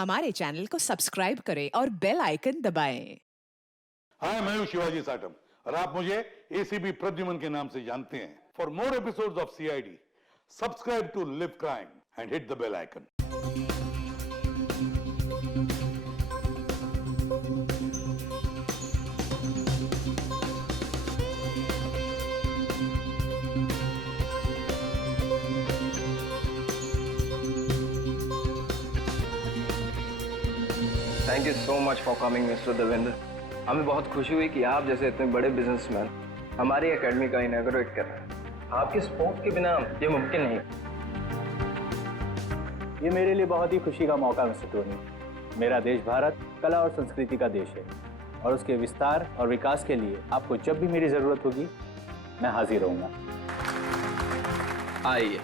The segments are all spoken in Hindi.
हमारे चैनल को सब्सक्राइब करें और बेल आइकन दबाएं। हाय, मैं हूं शिवाजी साटम और आप मुझे एसीपी प्रद्युमन के नाम से जानते हैं। For more episodes of CID, subscribe to live crime and hit the bell icon. Thank you so much for coming mister Devendra. हमें बहुत खुशी हुई कि आप जैसे इतने बड़े बिजनेसमैन हमारी एकेडमी का इनॉग्रेट कर रहे हैं। आपके सपोर्ट के बिना ये मुमकिन नहीं। ये मेरे लिए बहुत ही खुशी का मौका मिस्टर टोनी। मेरा देश भारत कला और संस्कृति का देश है और उसके विस्तार और विकास के लिए आपको जब भी मेरी जरूरत होगी मैं हाजिर रहूंगा। आइए।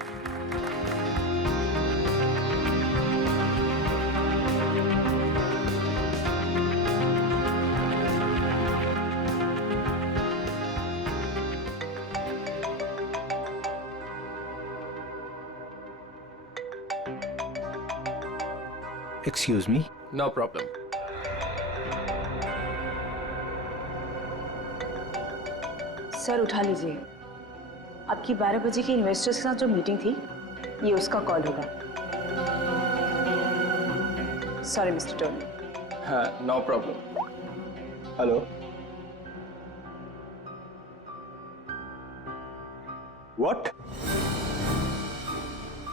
Excuse me? No problem. Sir उठा लीजिए। आपकी 12 बजे की इन्वेस्टर्स के साथ जो मीटिंग थी, ये उसका कॉल होगा। Sorry mister Tony. हाँ, no problem. Hello. What?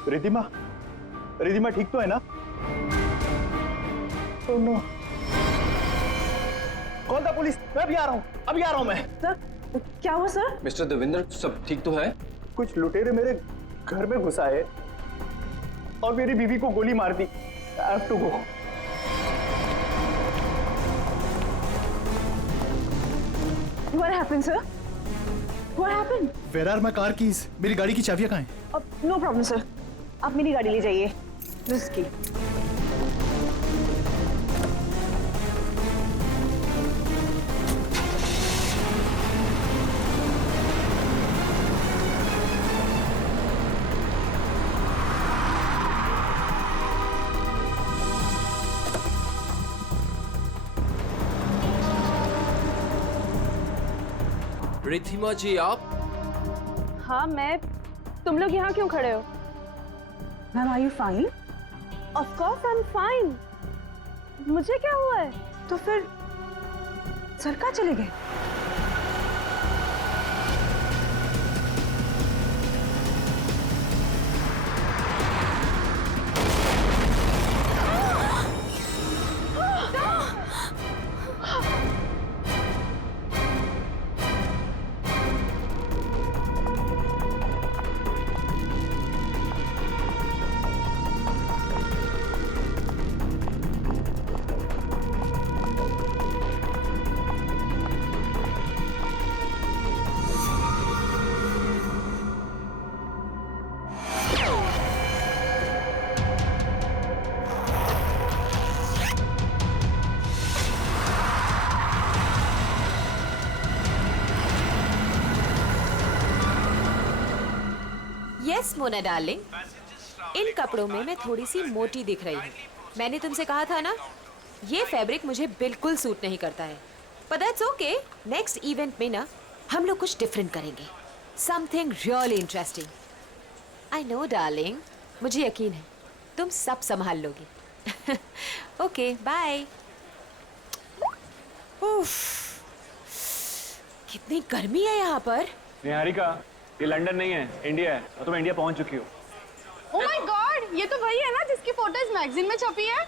Ridhima? Ridhima ठीक तो है ना? Oh no. Call the police. मैं अभी आ रहा हूँ, अभी आ रहा हूँ मैं। सर क्या हुआ सर? मिस्टर देवेंद्र, सब ठीक तो है? कुछ लुटेरे मेरे घर में घुस आए और मेरी बीवी को गोली मार दी। I have to go. What happened sir? What happened? Where are my car keys? मेरी गाड़ी की चाबियां कहाँ हैं? No problem sir. आप मेरी गाड़ी ले जाइए। This key. रिधिमा जी, आप? हाँ मैं। तुम लोग यहाँ क्यों खड़े हो? Ma'am are you fine? Of course I am fine. मुझे क्या हुआ है? तो फिर सर कहाँ चले गए? यस मोना डार्लिंग, इन कपड़ों में मैं थोड़ी सी मोटी दिख रही हूँ। मैंने तुमसे कहा था ना, ये फैब्रिक मुझे बिल्कुल सूट नहीं करता है। पर दैट्स ओके, नेक्स्ट इवेंट में ना हम लोग कुछ डिफरेंट करेंगे, something really interesting. I know darling, मुझे यकीन है तुम सब संभाल लोगी। Okay bye. कितनी गर्मी है यहाँ पर। निहारिका, ये लंदन नहीं है, इंडिया है और तुम इंडिया पहुंच चुकी हो। ओह माय गॉड, ये तो वही है ना जिसकी फोटोज मैगजीन में छपी है।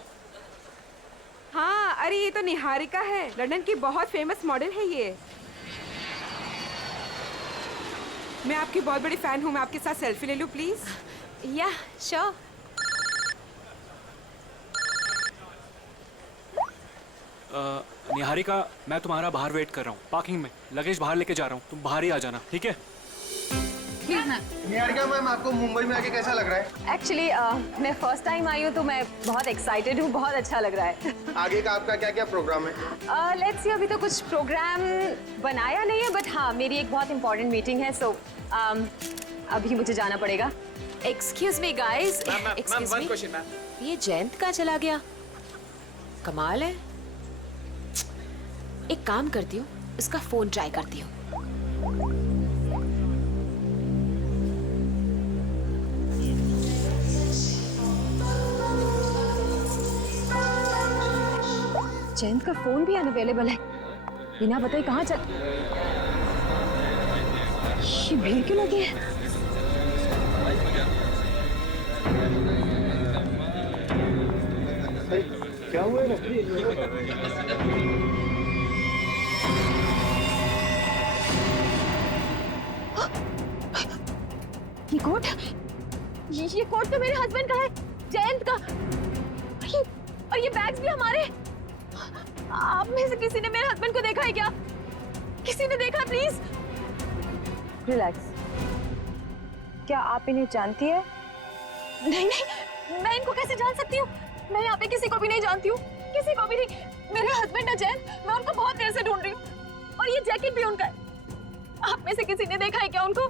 हाँ, अरे ये तो निहारिका है, लंदन की बहुत फेमस मॉडल है ये। मैं आपकी बहुत बड़ी फैन हूँ, मैं आपके साथ सेल्फी ले लूँ प्लीज? या श्योर। निहारिका, मैं तुम्हारा बाहर वेट कर रहा हूँ, पार्किंग में लगेज बाहर लेके जा रहा हूँ, तुम बाहर ही आ जाना, ठीक है? निहारिका मैम, आपको मुंबई में आके कैसा लग रहा है? एक्चुअली मैं फर्स्ट टाइम आई हूँ तो मैं बहुत एक्साइटेड हूँ, बहुत अच्छा लग रहा है। आगे का आपका क्या क्या प्रोग्राम है? लेट्स सी, अभी तो कुछ प्रोग्राम बनाया नहीं है, बट हाँ मेरी एक बहुत इंपॉर्टेंट मीटिंग है, सो अभी मुझे जाना पड़ेगा। Excuse me guys, excuse me, ये जयंत कहाँ चला गया? कमाल है। एक काम करती हूँ, इसका फोन ट्राई करती हूँ। जयंत का फोन भी अनअवेलेबल है। बिना बताए कहाँ चल, ये भीड़ क्यों लगी है? क्या हुआ है? ये कोट, ये कोट तो मेरे हस्बैंड का है, जयंत का। और ये बैग्स भी हमारे। आप में से किसी ने मेरे हस्बैंड को देखा है क्या? किसी ने देखा? Please relax. क्या आप इन्हें जानती है? नहीं नहीं, मैं इनको कैसे जान सकती हूँ? मैं यहाँ पे किसी को भी नहीं जानती हूँ, किसी को भी नहीं। मेरे हस्बैंड है जयंत, मैं उनको बहुत देर से ढूंढ रही हूँ और ये जैकेट भी उनका है। आप में से किसी ने देखा है क्या उनको?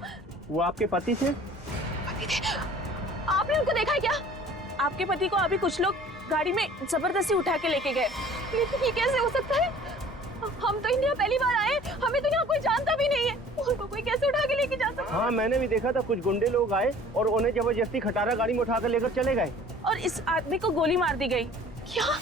वो आपके पति थे? पति थे? आपने उनको देखा है क्या? आपके पति को अभी कुछ लोग गाड़ी में जबरदस्ती उठा के लेके गए। लेकिन ये कैसे हो सकता है? हम तो इंडिया पहली बार आए, हमें तो यहाँ कोई जानता भी नहीं है। उनको कोई कैसे उठा के लेके जा सकता है? हाँ, मैंने भी देखा था, कुछ गुंडे लोग आए और उन्हें जबरदस्ती खटारा गाड़ी में उठा कर लेकर चले गए। और इस आदमी को गोली मार दी गई। क्या?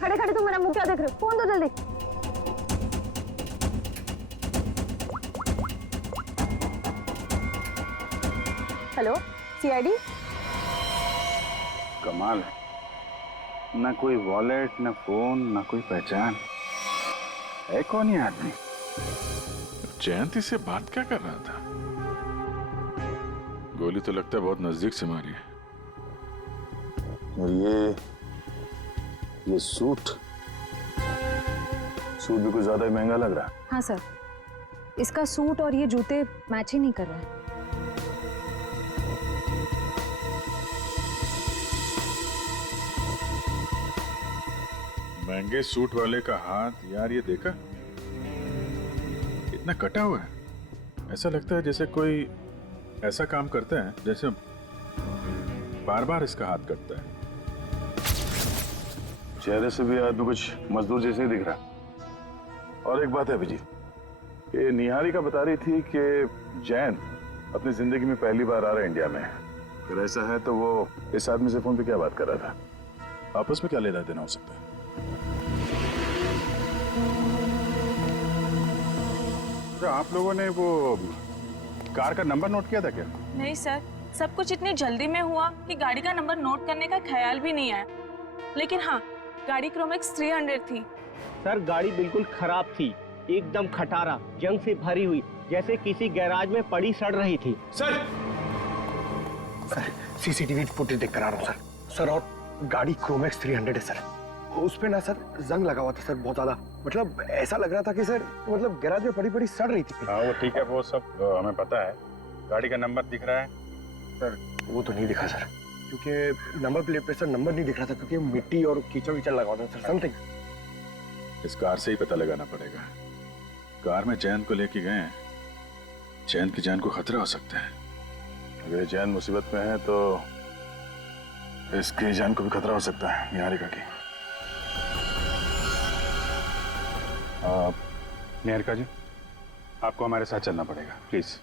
खड़े खड़े तुम मेरा मुंह क्या देख रहे हो? फोन दो जल्दी। Hello, CID. कमाल है, ना कोई वॉलेट, ना फोन, ना कोई पहचान। है कौन ये आदमी? जयंती से बात क्या कर रहा था? गोली तो लगता है बहुत नजदीक से मारी है। और ये सूट भी कुछ ज्यादा ही महंगा लग रहा है। हाँ सर, इसका सूट और ये जूते मैच ही नहीं कर रहे हैं। महंगे सूट वाले का हाथ, यार ये देखा, इतना कटा हुआ है। ऐसा लगता है जैसे कोई ऐसा काम करता है जैसे बार बार इसका हाथ कटता है। चेहरे से भी आदमी कुछ मजदूर जैसे ही दिख रहा। और एक बात है अभिजीत, ये निहारिका बता रही थी कि जैन अपनी जिंदगी में पहली बार आ रहा है इंडिया में। अगर ऐसा है तो वो इस आदमी से फोन पे क्या बात कर रहा था? आपस में क्या लेना देना हो सकता है? तो आप लोगों ने वो कार का नंबर नोट किया था क्या? नहीं सर, सब कुछ इतनी जल्दी में हुआ कि गाड़ी का नंबर नोट करने का ख्याल भी नहीं आया। लेकिन हाँ, गाड़ी क्रोमैक्स 300 थी। सर, गाड़ी बिल्कुल खराब थी, एकदम खटारा, जंग से भरी हुई, जैसे किसी गैराज में पड़ी सड़ रही थी। सर सीसीटीवी फुटेज देख कर आ रहा हूँ सर। सर, और गाड़ी क्रोमैक्स 300 है सर। उस पे ना सर जंग लगा हुआ था सर, बहुत ज्यादा। मतलब ऐसा लग रहा था कि सर मतलब गैराज में पड़ी पड़ी सड़ रही थी। हाँ वो ठीक है, वो सब हमें पता है। गाड़ी का नंबर दिख रहा है? सर वो तो नहीं दिखा सर, क्योंकि नंबर प्लेट पे सर नंबर नहीं दिख रहा था, क्योंकि मिट्टी और कीचड़ वीचड़ लगा हुआ था सर। समथिंग इस कार से ही पता लगाना पड़ेगा। कार में जैन को लेके गए हैं, जैन की जान को खतरा हो सकता है। अगर जैन मुसीबत में है तो इसकी जान को भी खतरा हो सकता है, निहारिका की। निहारिका जी, आपको हमारे साथ चलना पड़ेगा, प्लीज।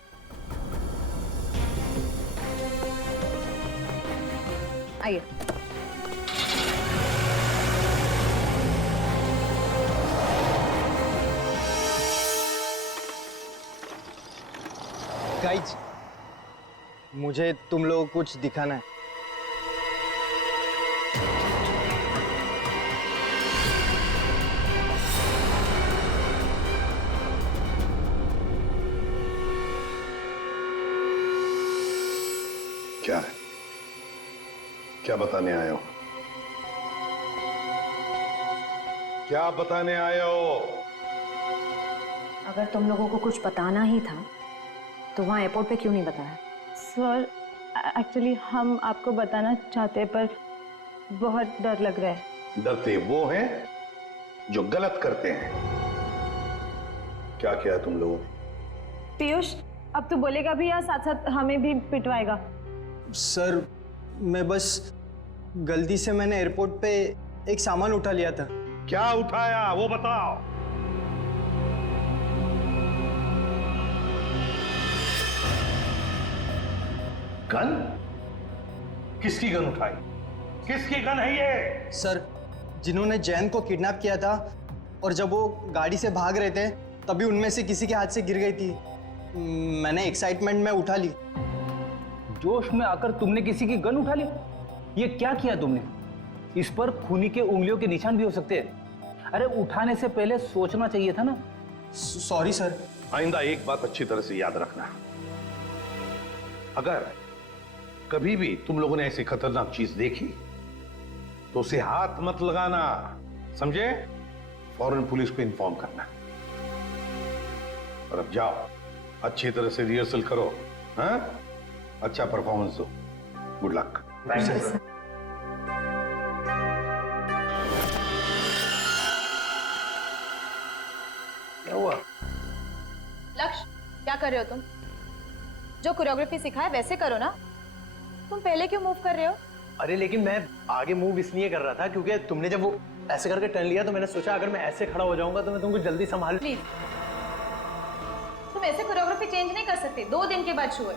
आइए। गाइज, मुझे तुम लोग कुछ दिखाना है। क्या है? क्या बताने आए हो? क्या बताने आए हो? अगर तुम लोगों को कुछ बताना ही था तो वहाँ एयरपोर्ट पे क्यों नहीं बताया? सर, एक्चुअली हम आपको बताना चाहते हैं पर बहुत डर लग रहा है। डरते वो हैं जो गलत करते हैं। क्या किया तुम लोगों ने? पीयूष, अब तू बोलेगा भी या साथ साथ हमें भी पिटवाएगा? सर मैं बस गलती से मैंने एयरपोर्ट पे एक सामान उठा लिया था। क्या उठाया वो बताओ। गन? किसकी गन उठाई? किसकी गन है ये? सर जिन्होंने जैन को किडनैप किया था और जब वो गाड़ी से भाग रहे थे तभी उनमें से किसी के हाथ से गिर गई थी। मैंने एक्साइटमेंट में उठा ली। जोश में आकर तुमने किसी की गन उठा ली? ये क्या किया तुमने? इस पर खूनी के उंगलियों के निशान भी हो सकते हैं। अरे उठाने से पहले सोचना चाहिए था ना। Sorry sir. आइंदा एक बात अच्छी तरह से याद रखना, अगर कभी भी तुम लोगों ने ऐसी खतरनाक चीज देखी तो उसे हाथ मत लगाना, समझे? फौरन पुलिस को इन्फॉर्म करना। और अब जाओ, अच्छी तरह से रिहर्सल करो, हाँ? अच्छा परफॉर्मेंस दो। Good luck. क्या हुआ? लक्ष्य, क्या कर रहे हो तुम? जो कोरियोग्राफी सिखाया वैसे करो ना। तुम पहले क्यों मूव कर रहे हो? अरे लेकिन मैं आगे मूव इसलिए कर रहा था क्योंकि तुमने जब वो ऐसे करके टर्न लिया तो मैंने सोचा अगर मैं ऐसे खड़ा हो जाऊंगा तो मैं तुमको जल्दी संभाल। प्लीज, तुम ऐसे कोरियोग्राफी चेंज नहीं कर सकते। 2 दिन के बाद शो है।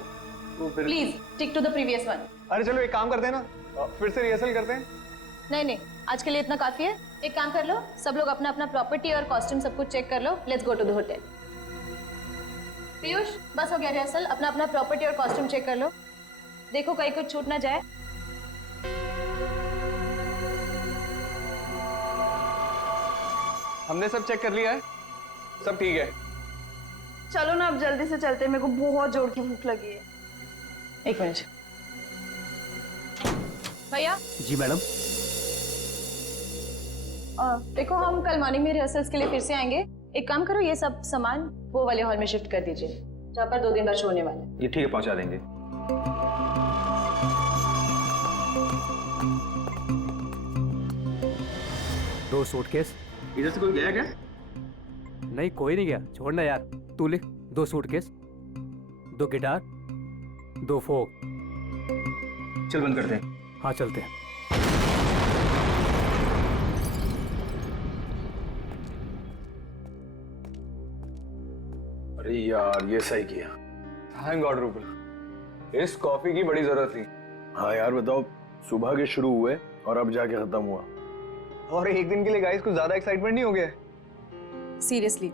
Please stick to the previous one. अरे चलो एक काम करते हैं ना, फिर से रिहर्सल करते हैं। नहीं, आज के लिए इतना काफी है। एक काम कर लो, सब लोग अपना अपना प्रॉपर्टी और कॉस्ट्यूम सब कुछ चेक कर लो। Let's go to the hotel. Piyush, बस हो गया रिहर्सल। अपना अपना प्रॉपर्टी और कॉस्ट्यूम चेक कर लो। देखो कहीं कुछ छूट ना जाए। हमने सब चेक कर लिया है, सब ठीक है। चलो ना अब जल्दी से चलते, मेरे को बहुत जोर की भूख लगी है। एक मिनट भैया। जी मैडम। देखो हम कल मॉर्निंग में रिहर्सल्स के लिए फिर से आएंगे। एक काम करो, ये सब सामान वो वाले हॉल में शिफ्ट कर दीजिए जहाँ पर 2 दिन बाद शो होने वाला है। ये ठीक है, पहुंचा देंगे। दो सूटकेस। इधर से कोई गया क्या? नहीं, कोई नहीं गया, छोड़ना यार। तू लिख। 2 सूटकेस, 2 गिटार, 2 फोक। चल बंद करते हैं। हाँ चलते हैं। अरे यार ये सही किया। थैंक गॉड रूपल, इस कॉफी की बड़ी जरूरत थी। हाँ यार बताओ, सुबह के शुरू हुए और अब जाके खत्म हुआ। और एक दिन के लिए गाइस कुछ ज्यादा एक्साइटमेंट नहीं हो गया? सीरियसली,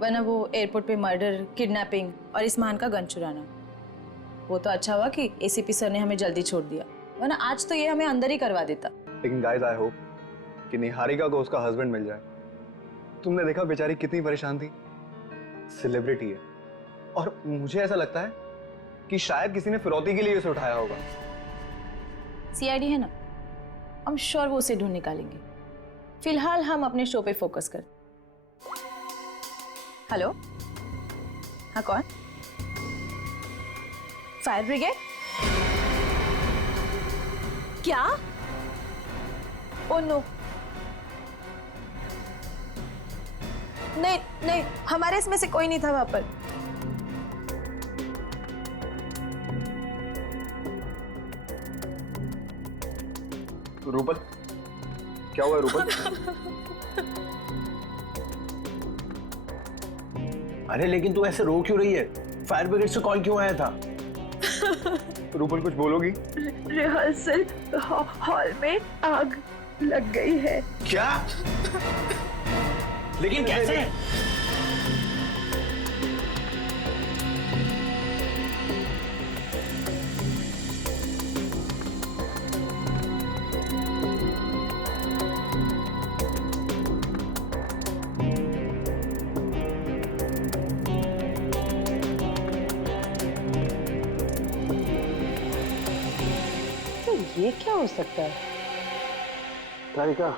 वरना वो एयरपोर्ट पे मर्डर, किडनैपिंग और इस मान का गन चुराना। वो तो अच्छा हुआ कि एसीपी सर ने हमें जल्दी छोड़ दिया, वरना आज तो ये हमें अंदर ही करवा देता। लेकिन गाइस आई होप कि निहारिका को उसका हस्बैंड मिल जाए। तुमने देखा बेचारी कितनी परेशान थी। सेलिब्रिटी है और मुझे ऐसा लगता है कि शायद किसी ने फिरौती के लिए उसे उठाया होगा। सीआईडी है ना, हम श्योर वो उसे ढूंढ निकालेंगे। फिलहाल हम अपने शो पे फोकस कर। हेलो, हाँ कौन? Fire brigade? क्या? ओह नो, नहीं नहीं, हमारे इसमें से कोई नहीं था वहां पर। रूपल, क्या हुआ रूपल? अरे लेकिन तू ऐसे रो क्यों रही है? फायर ब्रिगेड से कॉल क्यों आया था? रूपल कुछ बोलोगी? रिहर्सल हॉल में आग लग गई है। क्या? लेकिन कैसे? ये क्या हो सकता है? तारिका,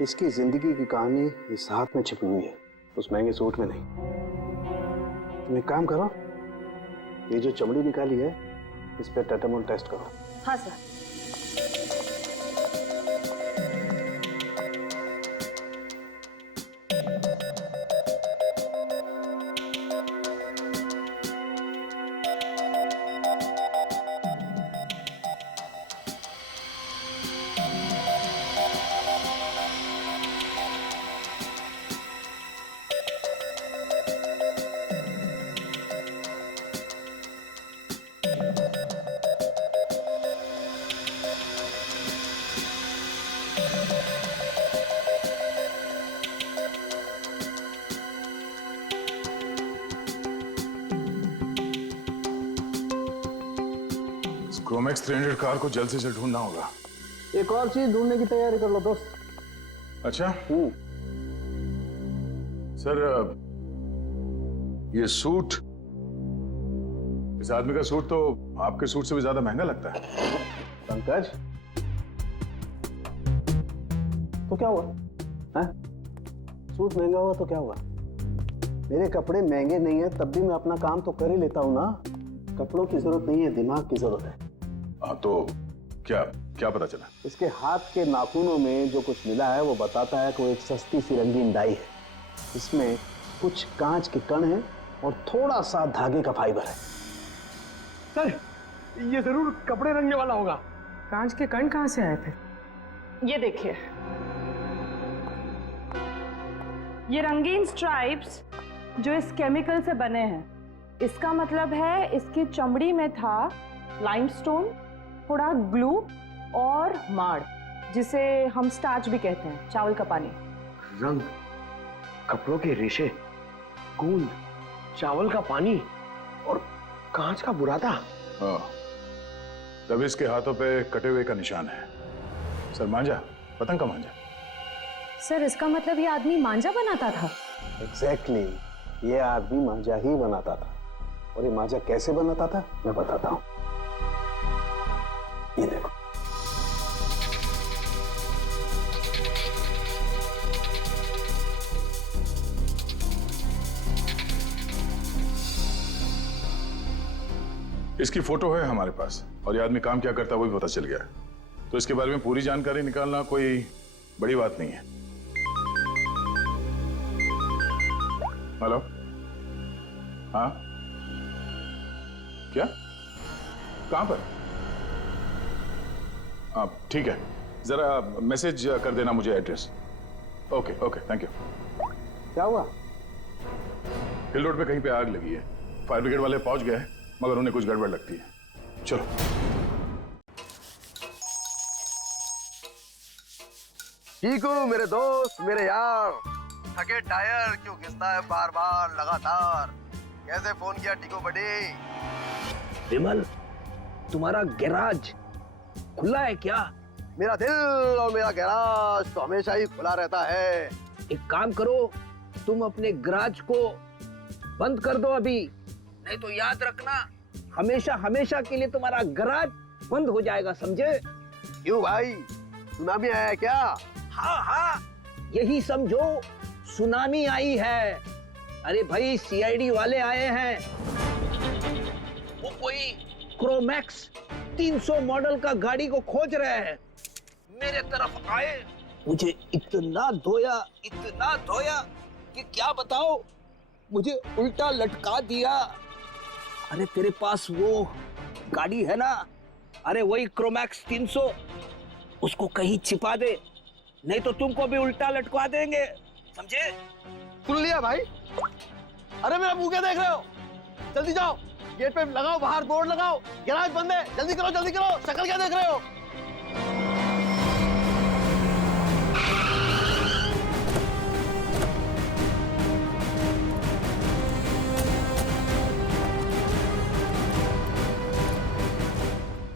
इसकी जिंदगी की कहानी इस हाथ में छिपी हुई है, उस महंगे सूट में नहीं। तुम एक काम करो, ये जो चमड़ी निकाली है इस पे टेटामोल टेस्ट करो। हाँ सर। क्रोमैक्स 300 कार को जल्द से ढूंढना होगा। एक और चीज ढूंढने की तैयारी कर लो दोस्त। अच्छा सर, ये सूट, इस आदमी का सूट तो आपके सूट से भी ज्यादा महंगा लगता है। पंकज, तो क्या हुआ? हैं? सूट महंगा हुआ तो क्या हुआ? मेरे कपड़े महंगे नहीं है तब भी मैं अपना काम तो कर ही लेता हूं ना। कपड़ों की जरूरत नहीं है, दिमाग की जरूरत है। हाँ, तो क्या क्या पता चला? इसके हाथ के नाखूनों में जो कुछ मिला है वो बताता है कि वो एक सस्ती सी रंगीन डाई है। इसमें कुछ कांच के कण हैं और थोड़ा सा धागे का फाइबर है। सर, ये जरूर कपड़े रंगने वाला होगा। कांच के कण कहाँ से आए थे? ये देखिए, ये रंगीन स्ट्राइप्स जो इस केमिकल से बने हैं, इसका मतलब है इसकी चमड़ी में था लाइमस्टोन, थोड़ा ग्लू और माड़, जिसे हम स्टार्च भी कहते हैं, चावल का पानी। रंग, कपड़ों के रेशे, गूंद, चावल का पानी और कांच का बुरादा। हाँ, तब इसके हाथों पे कटे हुए का निशान है। सर, मांझा, पतंग का मांझा। सर, इसका मतलब ये आदमी मांझा बनाता था? एग्जैक्टली, ये आदमी मांझा ही बनाता था। और ये मांझा कैसे बनाता था मैं बताता हूं। ये देखो, इसकी फोटो है हमारे पास और ये आदमी काम क्या करता है वो भी पता चल गया। तो इसके बारे में पूरी जानकारी निकालना कोई बड़ी बात नहीं है। हेलो, हाँ, क्या, कहां पर? आप ठीक है, जरा मैसेज कर देना मुझे address. Okay okay, thank you. क्या हुआ? हिल रोड पे कहीं पे आग लगी है। फायर ब्रिगेड वाले पहुंच गए मगर उन्हें कुछ गड़बड़ लगती है। चलो। ठीक हूँ मेरे दोस्त, मेरे यार। थके टायर क्यों घिसता है बार बार लगातार? कैसे फोन किया टीको बड़ी? विमल, तुम्हारा गैराज खुला है क्या? मेरा दिल और मेरा गैराज तो हमेशा ही खुला रहता है। एक काम करो, तुम अपने गैराज को बंद कर दो अभी, नहीं तो याद रखना हमेशा हमेशा के लिए तुम्हारा गैराज बंद हो जाएगा, समझे? क्यों भाई, सुनामी आया है क्या? हाँ हाँ, यही समझो, सुनामी आई है। अरे भाई, सीआईडी वाले आए हैं। वो कोई क्रोमैक्स 300 मॉडल का गाड़ी को खोज रहे हैं। मेरे तरफ आए, मुझे इतना धोया कि क्या बताओ, मुझे उल्टा लटका दिया। अरे तेरे पास वो गाड़ी है ना, अरे वही क्रोमैक्स 300, उसको कहीं छिपा दे, नहीं तो तुमको भी उल्टा लटका देंगे, समझे? सुन लिया भाई? अरे मेरा मुंह क्या देख रहे हो? जल्दी जाओ, गेट पे लगाओ, बाहर बोर्ड लगाओ, गैराज बंद है, जल्दी करो जल्दी करो। शक्ल क्या देख रहे हो?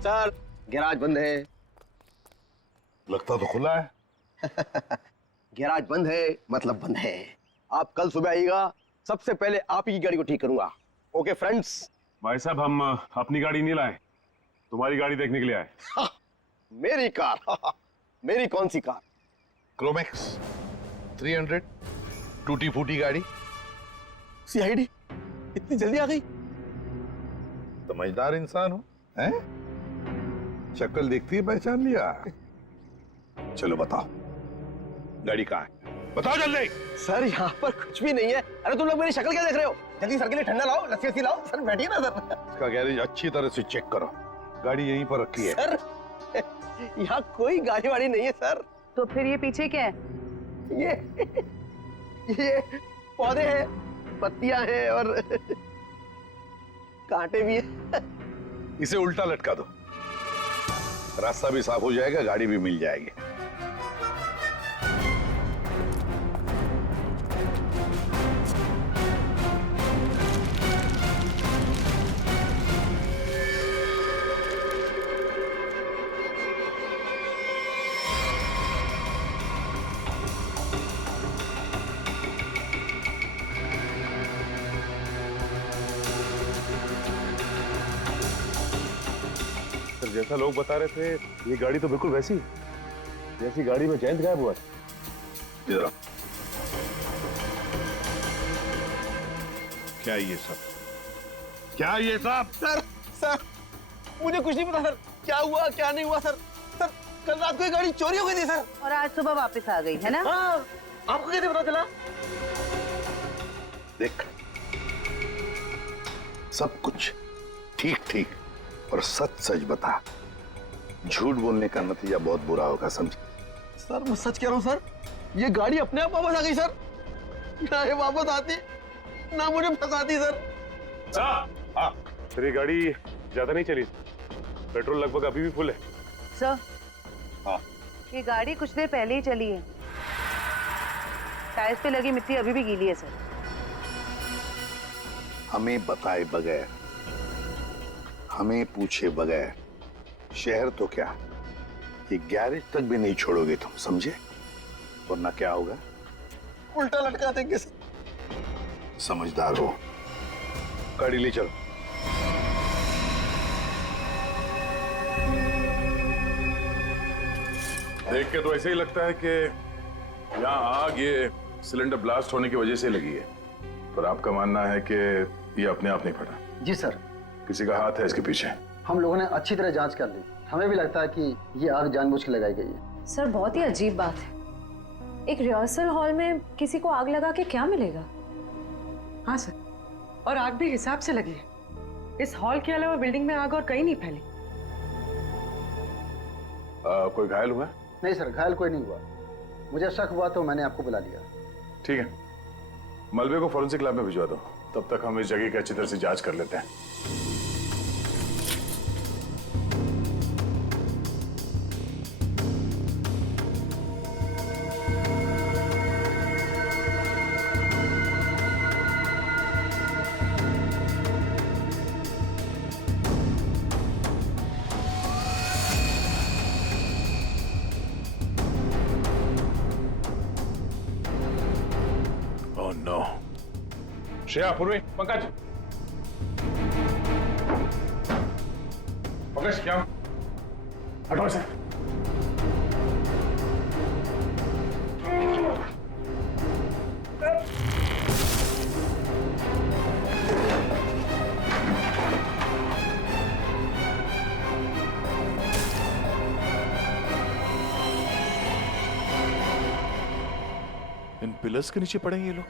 सर, गैराज बंद है। लगता तो खुला है। गैराज बंद है मतलब बंद है। आप कल सुबह आइएगा, सबसे पहले आप ही की गाड़ी को ठीक करूंगा। Okay friends? भाई साहब, हम अपनी गाड़ी नहीं लाए, तुम्हारी गाड़ी देखने के लिए आए। मेरी कार? मेरी कौन सी कार? क्रोमैक्स 300 टूटी फूटी गाड़ी। सीआईडी इतनी जल्दी आ गई? समझदार इंसान हो। हैं? शक्ल देखती है पहचान लिया। चलो बताओ, गाड़ी कहाँ है? बताओ जल्दी। सर यहाँ पर कुछ भी नहीं है। अरे तुम लोग मेरी शक्ल क्या देख रहे हो? जल्दी सर के लिए ठंडा लाओ, लस्सी लाओ। सर बैठिए ना सर। इसका गैरेज अच्छी तरह से चेक करो, गाड़ी यहीं पर रखी है। सर यहाँ कोई गाड़ी वाड़ी नहीं है सर। तो फिर ये पीछे क्या है? ये पौधे हैं, पत्तियां हैं और कांटे भी हैं। इसे उल्टा लटका दो, रास्ता भी साफ हो जाएगा, गाड़ी भी मिल जाएगी। जैसा लोग बता रहे थे, ये गाड़ी तो बिल्कुल वैसी जैसी गाड़ी में जयंत गायब हुआ था। इधर क्या ये सब? क्या ये सब? सर मुझे कुछ नहीं पता सर, क्या हुआ क्या नहीं हुआ सर। सर कल रात को ये गाड़ी चोरी हो गई थी सर, और आज सुबह वापस आ गई है ना? हाँ, आपको कैसे पता चला? देख, सब कुछ ठीक ठीक और सच सच बता। झूठ बोलने का नतीजा बहुत बुरा होगा, समझे? सर मैं सच कह रहा हूँ सर, ये गाड़ी अपने आप वापस आ गई सर। ना ये वापस आती ना मुझे फंसाती सर। हाँ, फिर ये गाड़ी ज्यादा नहीं चली, पेट्रोल लगभग अभी भी फुल है। सर हाँ, ये गाड़ी कुछ देर पहले ही चली है, टायर्स पे लगी मिट्टी अभी भी गीली है सर। हमें बताए बगैर, हमें पूछे बगैर शहर तो क्या, ये गैरेज तक भी नहीं छोड़ोगे तुम, समझे? वरना क्या होगा? उल्टा लटका देंगे सर। समझदार हो, गाड़ी ले चलो। देख के तो ऐसे ही लगता है कि यहाँ आग ये सिलेंडर ब्लास्ट होने की वजह से लगी है, पर आपका मानना है कि ये अपने आप नहीं फटा? जी सर, किसी का हाथ है इसके पीछे। हम लोगों ने अच्छी तरह जांच कर ली, हमें भी लगता है कि ये आग जानबूझ के लगाई गई है। सर बहुत ही अजीब बात है, एक रिहर्सल हॉल में किसी को आग लगा के क्या मिलेगा? हाँ सर, और आग भी हिसाब से लगी है। इस हॉल के अलावा बिल्डिंग में आग और कहीं नहीं फैली। कोई घायल हुआ? नहीं सर, घायल कोई नहीं हुआ। मुझे शक हुआ तो मैंने आपको बुला लिया। ठीक है, मलबे को फॉरेंसिक लैब में भिजवा दो, तब तक हम इस जगह की अच्छी तरह से जांच कर लेते हैं। Oh no. श्रेया, पूर्वी, पंकज, पंकज क्या? हटो इसे। इन पिलर्स के नीचे पड़ेंगे ये लोग।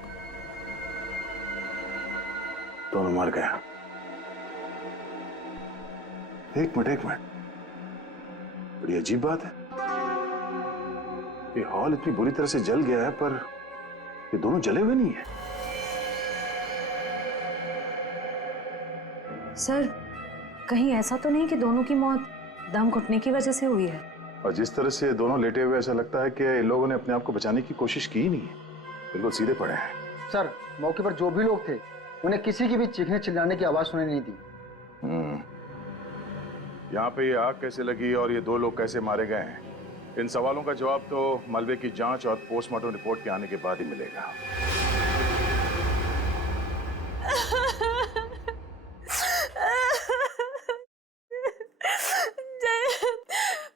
दोनों मर गए। एक मिनट, बड़ी अजीब बात है, ये हॉल इतनी बुरी तरह से जल गया है पर ये दोनों जले हुए नहीं है। सर कहीं ऐसा तो नहीं कि दोनों की मौत दम घुटने की वजह से हुई है? और जिस तरह से दोनों लेटे हुए ऐसा लगता है कि इन लोगों ने अपने आप को बचाने की कोशिश की ही नहीं है, बिल्कुल सीधे पड़े हैं। सर मौके पर जो भी लोग थे उन्हें किसी की भी चीखने चिल्लाने की आवाज सुनाई नहीं दी। यहाँ पे ये आग कैसे लगी और ये दो लोग कैसे मारे गए हैं, इन सवालों का जवाब तो मलबे की जांच और पोस्टमार्टम रिपोर्ट के आने के बाद ही मिलेगा।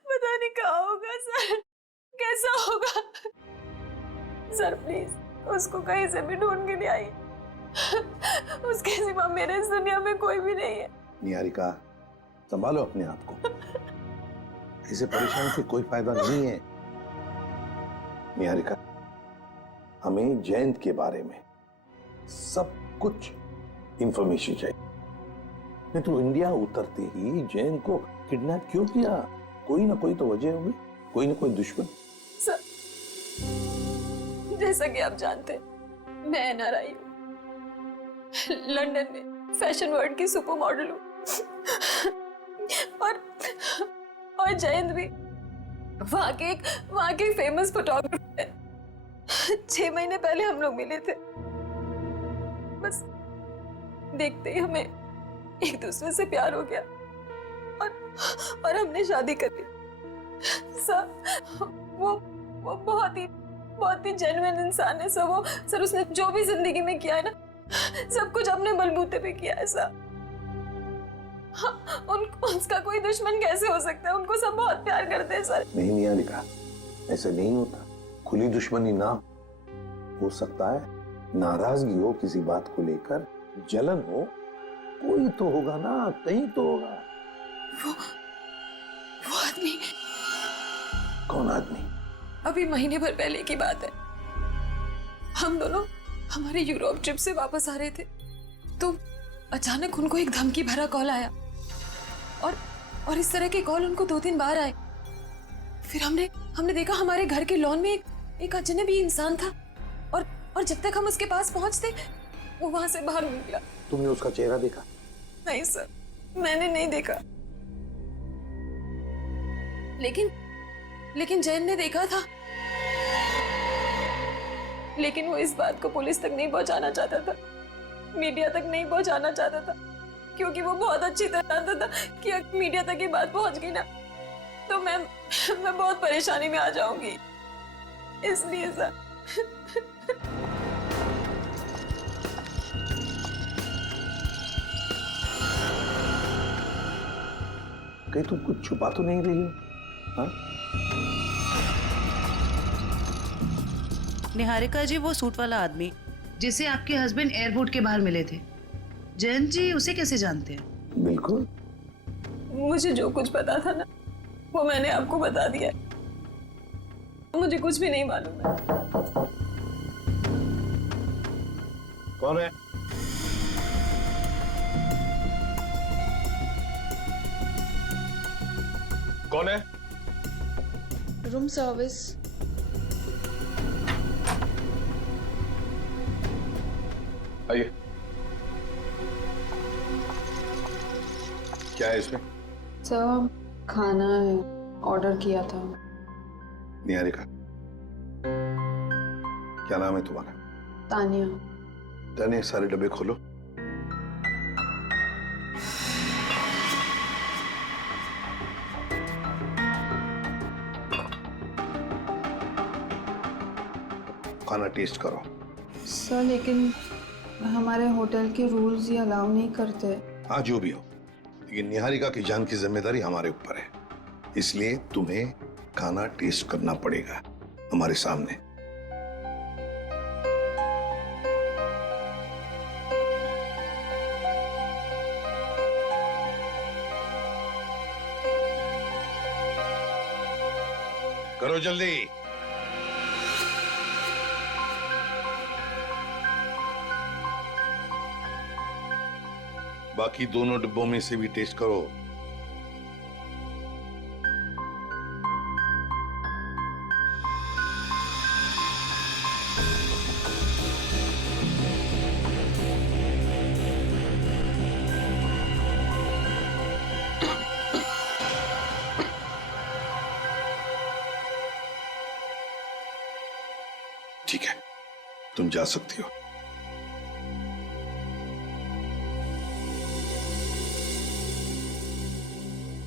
पता नहीं क्या होगा सर, कैसा होगा? सर प्लीज उसको कहीं से भी ढूंढ के ले आइए, उसके सिवा मेरे इस दुनिया में कोई भी नहीं है। निहारिका, संभालो अपने आप को। ऐसे परेशान से कोई फायदा नहीं है। निहारिका, हमें जयंत के बारे में सब कुछ इंफॉर्मेशन चाहिए। नहीं तो इंडिया उतरते ही जयंत को किडनैप क्यों किया? कोई ना कोई तो वजह होगी, कोई ना कोई दुश्मन। सर, जैसा कि आप जानते हैं, मैं एनआरआई हूँ, लंदन में फैशन वर्ल्ड की सुपर मॉडल हूँ और जयंत भी वहाँ के फेमस फोटोग्राफर है। 6 महीने पहले हम लोग मिले थे। बस देखते ही हमें एक दूसरे से प्यार हो गया और हमने शादी कर ली। सर, वो बहुत ही जेन्युइन इंसान है सर। सर उसने जो भी जिंदगी में किया है ना, सब कुछ अपने बलबूते पे किया है सर। उसका कोई दुश्मन कैसे हो सकता है? उनको सब बहुत प्यार करते हैं सर। नहीं निहारिका, ऐसे नहीं होता। खुली दुश्मनी ना हो सकता है, नाराजगी हो किसी बात को लेकर, जलन हो, कोई तो होगा ना, कहीं तो होगा। वो आदमी। कौन आदमी? अभी महीने भर पहले की बात है। हम दोनों हमारे यूरोप ट्रिप से वापस आ रहे थे तो अचानक उनको एक धमकी भरा कॉल आया और इस तरह के कॉल उनको 2-3 बार आए। फिर हमने देखा हमारे घर के लॉन में एक अजनबी इंसान था और जब तक हम उसके पास पहुंचते वो वहां से बाहर निकला। तुमने उसका चेहरा देखा? नहीं सर, मैंने नहीं देखा, लेकिन जैन ने देखा था। लेकिन वो इस बात को पुलिस तक नहीं पहुंचाना चाहता था, मीडिया तक नहीं पहुंचाना चाहता था, क्योंकि वो बहुत अच्छी तरह जानता था कि अगर मीडिया तक ये बात पहुंच गई ना तो मैं बहुत परेशानी में आ जाऊंगी। इसलिए सर कहीं तुम कुछ छुपा तो नहीं रही हो? हाँ? निहारिका जी, वो सूट वाला आदमी जिसे आपके हस्बैंड एयरपोर्ट के बाहर मिले थे, जयंत जी उसे कैसे जानते हैं? बिल्कुल। मुझे जो कुछ पता था ना वो मैंने आपको बता दिया। मुझे कुछ भी नहीं मालूम है। कौन है? कौन है? Room service. आइए। क्या है इसमें? सर, खाना है, ऑर्डर किया था। निहारिका, क्या नाम है तुम्हारा? तानिया। तानिया, सारे डब्बे खोलो। खाना टेस्ट करो। सर, लेकिन हमारे होटल के रूल्स ये अलाउ नहीं करते। हाँ, जो भी हो, लेकिन निहारिका की जान की जिम्मेदारी हमारे ऊपर है, इसलिए तुम्हें खाना टेस्ट करना पड़ेगा हमारे सामने। करो जल्दी। बाकी दोनों डिब्बों में से भी टेस्ट करो। ठीक है, तुम जा सकती हो।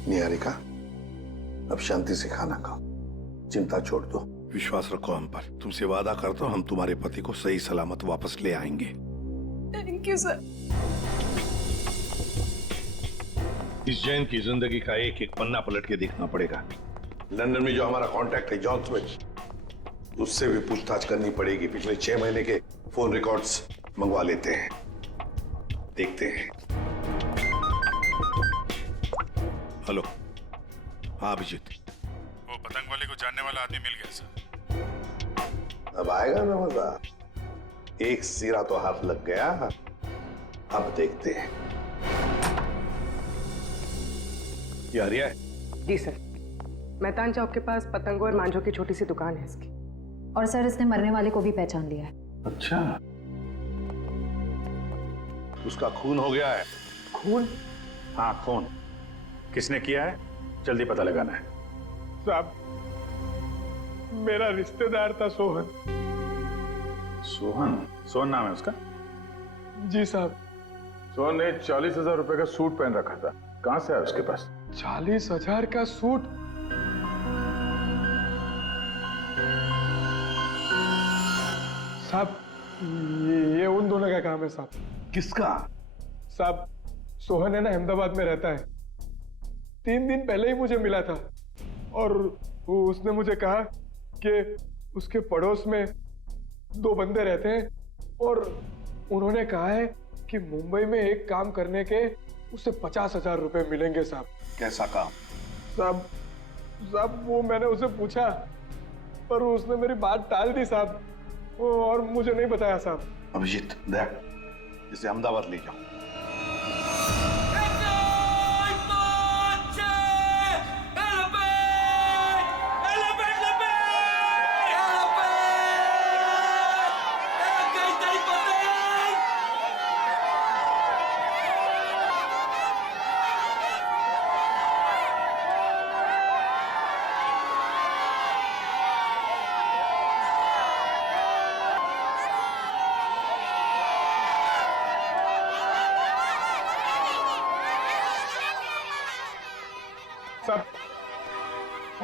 निहारिका, अब शांति से खाना खाओ, चिंता छोड़ दो, विश्वास रखो हम पर। तुमसे वादा करता हूं हम तुम्हारे पति को सही सलामत वापस ले आएंगे। Thank you sir. इस जैन की जिंदगी का एक एक पन्ना पलट के देखना पड़ेगा। लंदन में जो हमारा कांटेक्ट है जॉन स्मिथ, उससे भी पूछताछ करनी पड़ेगी। पिछले 6 महीने के फोन रिकॉर्ड्स मंगवा लेते हैं, देखते हैं। हेलो। हाँ अभिजीत, वो पतंग वाले को जानने वाला आदमी मिल गया सर। अब आएगा ना मजा। एक सिरा तो हाथ लग गया, अब देखते हैं। ये हरिया है? जी सर, मैदान चौक के पास पतंगों और मांझों की छोटी सी दुकान है इसकी। और सर इसने मरने वाले को भी पहचान लिया है। अच्छा, उसका खून हो गया है। खून? हाँ खून। किसने किया है जल्दी पता लगाना है। साहब, मेरा रिश्तेदार था सोहन। सोहन? सोहन नाम है उसका? जी साहब। सोहन ने 40,000 रुपए का सूट पहन रखा था, कहां से आया उसके पास? 40,000 का सूट? साहब, ये उन दोनों का काम है साहब। किसका? साहब, सोहन है ना, अहमदाबाद में रहता है। 3 दिन पहले ही मुझे मिला था और उसने मुझे कहा कि उसके पड़ोस में 2 बंदे रहते हैं और उन्होंने कहा है कि मुंबई में एक काम करने के उसे 50,000 रुपए मिलेंगे साहब। कैसा काम? साहब वो मैंने उसे पूछा पर उसने मेरी बात टाल दी साहब, और मुझे नहीं बताया साहब। अभिजीत, देख, इसे अहमदाबाद ले जाओ। साहब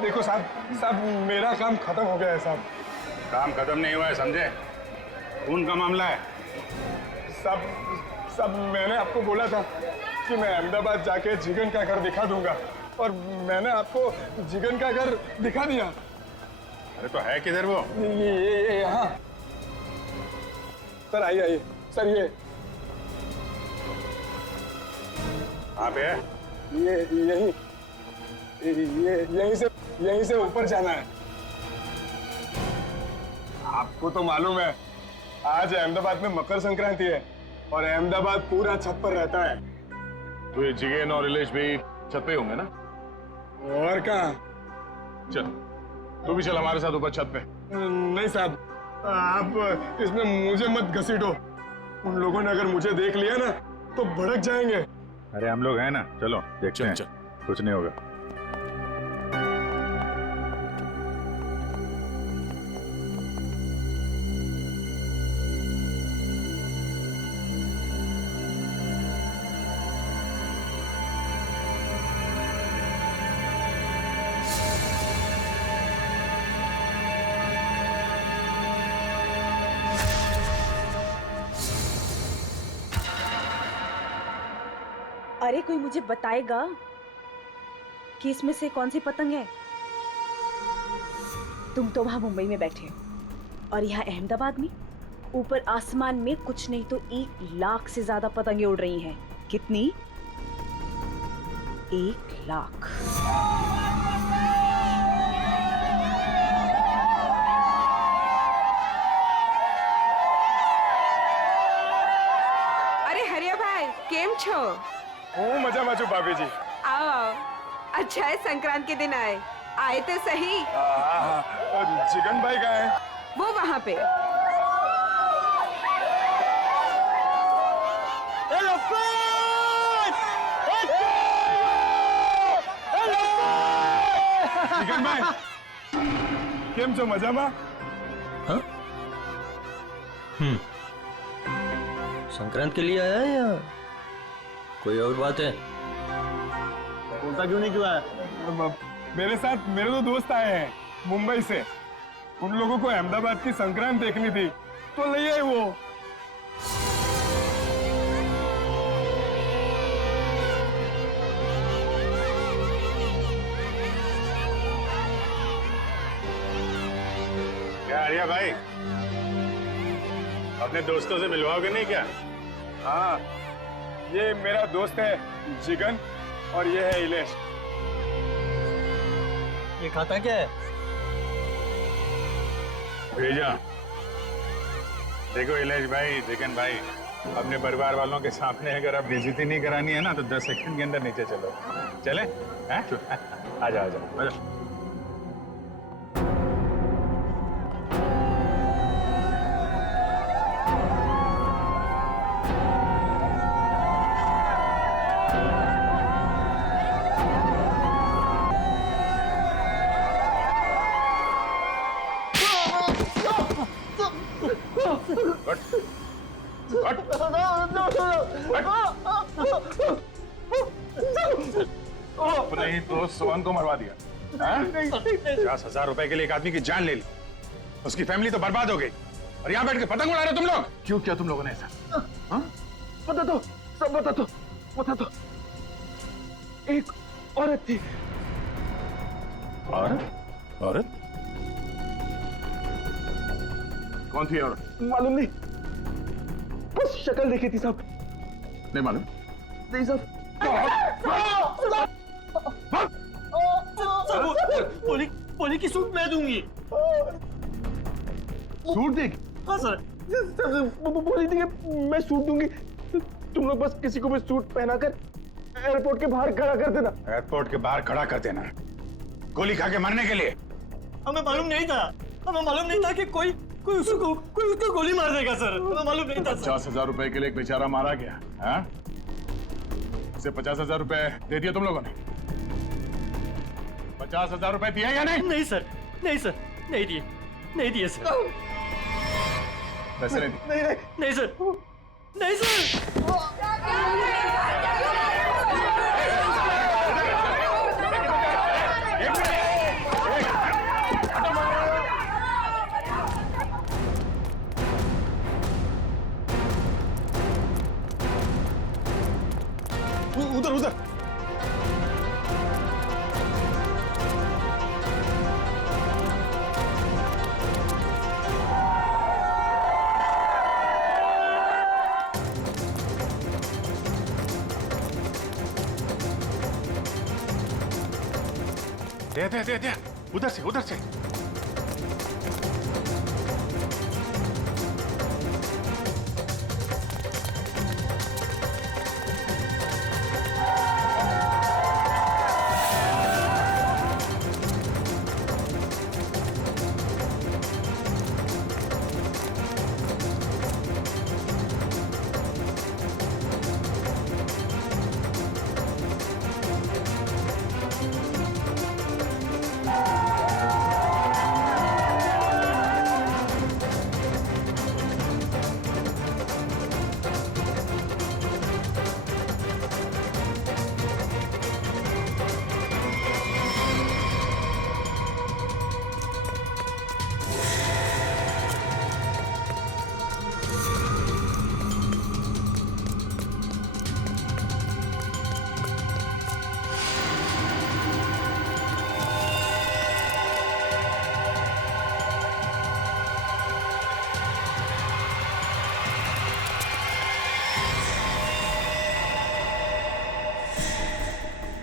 देखो साहब मेरा काम खत्म हो गया है साहब। काम खत्म नहीं हुआ है समझे, खून का मामला है। साहब मैंने आपको बोला था कि मैं अहमदाबाद जाके जिगन का घर दिखा दूंगा और मैंने आपको जिगन का घर दिखा दिया। अरे तो है किधर वो? ये यहाँ। सर आइए सर, ये कहाँ पे है? ये यहीं से ऊपर जाना है। आपको तो मालूम है आज अहमदाबाद में मकर संक्रांति है और अहमदाबाद पूरा छत पर रहता है। तो ये जिगेन और इलेश भी छत पे होंगे ना? और कहाँ? चल तू भी चल हमारे साथ ऊपर छत पे। नहीं साहब, आप इसमें मुझे मत घसीटो। उन लोगों ने अगर मुझे देख लिया ना तो भड़क जाएंगे। अरे हम लोग हैं ना, चलो देखते हैं। कुछ नहीं होगा। अरे कोई मुझे बताएगा कि इसमें से कौन सी पतंग है? तुम तो वहां मुंबई में बैठे हो और यहाँ अहमदाबाद में ऊपर आसमान में कुछ नहीं तो 1 लाख से ज्यादा पतंगे उड़ रही हैं। कितनी? 1 लाख। अरे हरिया भाई, केम छो? હું મજામાં છું ભાભીજી। आओ, अच्छा है संक्रांत के दिन आए तो सही। जिगन भाई कहाँ है? वो वहाँ पे। जिगन भाई केम छो, मजामा? संक्रांत के लिए आया है या कोई और बात है? बोलता क्यों नहीं, क्यों आया? मेरे साथ मेरे 2 दोस्त आए हैं मुंबई से। उन लोगों को अहमदाबाद की संक्रांत देखनी थी तो ले आए वो। क्या आर्या भाई, अपने दोस्तों से मिलवाओगे नहीं क्या? हाँ, ये मेरा दोस्त है जिगन और ये है इलेश। ये खाता क्या है? भेजा। देखो इलेश भाई, चिकन भाई, अपने परिवार वालों के सामने अगर आप बेइज्जती नहीं करानी है ना तो 10 सेकंड के अंदर नीचे चलो। चले? हैं? आ जाओ, आ जाओ, आ जाओ। अपने ही दोस्त सोहन को मरवा दिया। 50,000 रुपए के लिए एक आदमी की जान ले ली, उसकी फैमिली तो बर्बाद हो गई, और यहाँ बैठ के पतंग उड़ा रहे तुम लोग। क्यों किया तुम लोगों ने ऐसा? बता दो, सब बता दो, बता दो। एक औरत थी। औरत? औरत? कौन थी औरत? मालूम नहीं, बस शक्ल देखी थी साहब। नहीं मालूम? नहीं साहब। पोली की सूट मैं दूंगी। सूट देगी? हाँ सर, बोली थी कि मैं सूट दूंगी, तुम लोग बस किसी को भी सूट पहनाकर एयरपोर्ट के बाहर खड़ा कर देना। एयरपोर्ट के बाहर खड़ा कर देना? गोली खा के मरने के लिए? हमें मालूम नहीं था, हमें मालूम नहीं था कि कोई उसको गोली मार देगा सर, हमें मालूम नहीं था। 50,000 रुपए के लिए एक बेचारा मारा गया। हाँ? इसे 50,000 रुपए दे दिए तुम लोगों ने? 50,000 रुपए दिए या नहीं? नहीं सर, नहीं सर, नहीं दिए, नहीं दिए सर। पैसे नहीं दिए? नहीं सर, नहीं सर। उधर उधर। दे उधर से, उधर से।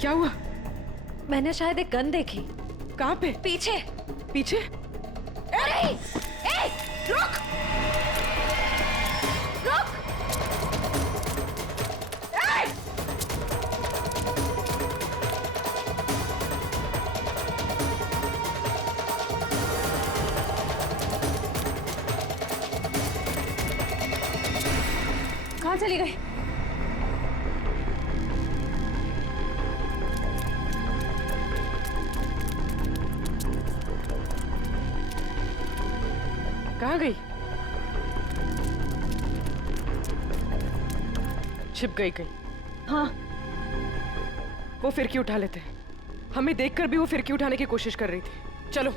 क्या हुआ? मैंने शायद एक गन देखी। कहाँ पे? पीछे। पीछे? अरे! ए! रुक! रुक! ए! कहाँ चली गई? कहाँ गई? छिप गई कहीं? हाँ। वो फिरकी उठा लेते हैं। हमें देखकर भी वो फिरकी उठाने की कोशिश कर रही थी। चलो।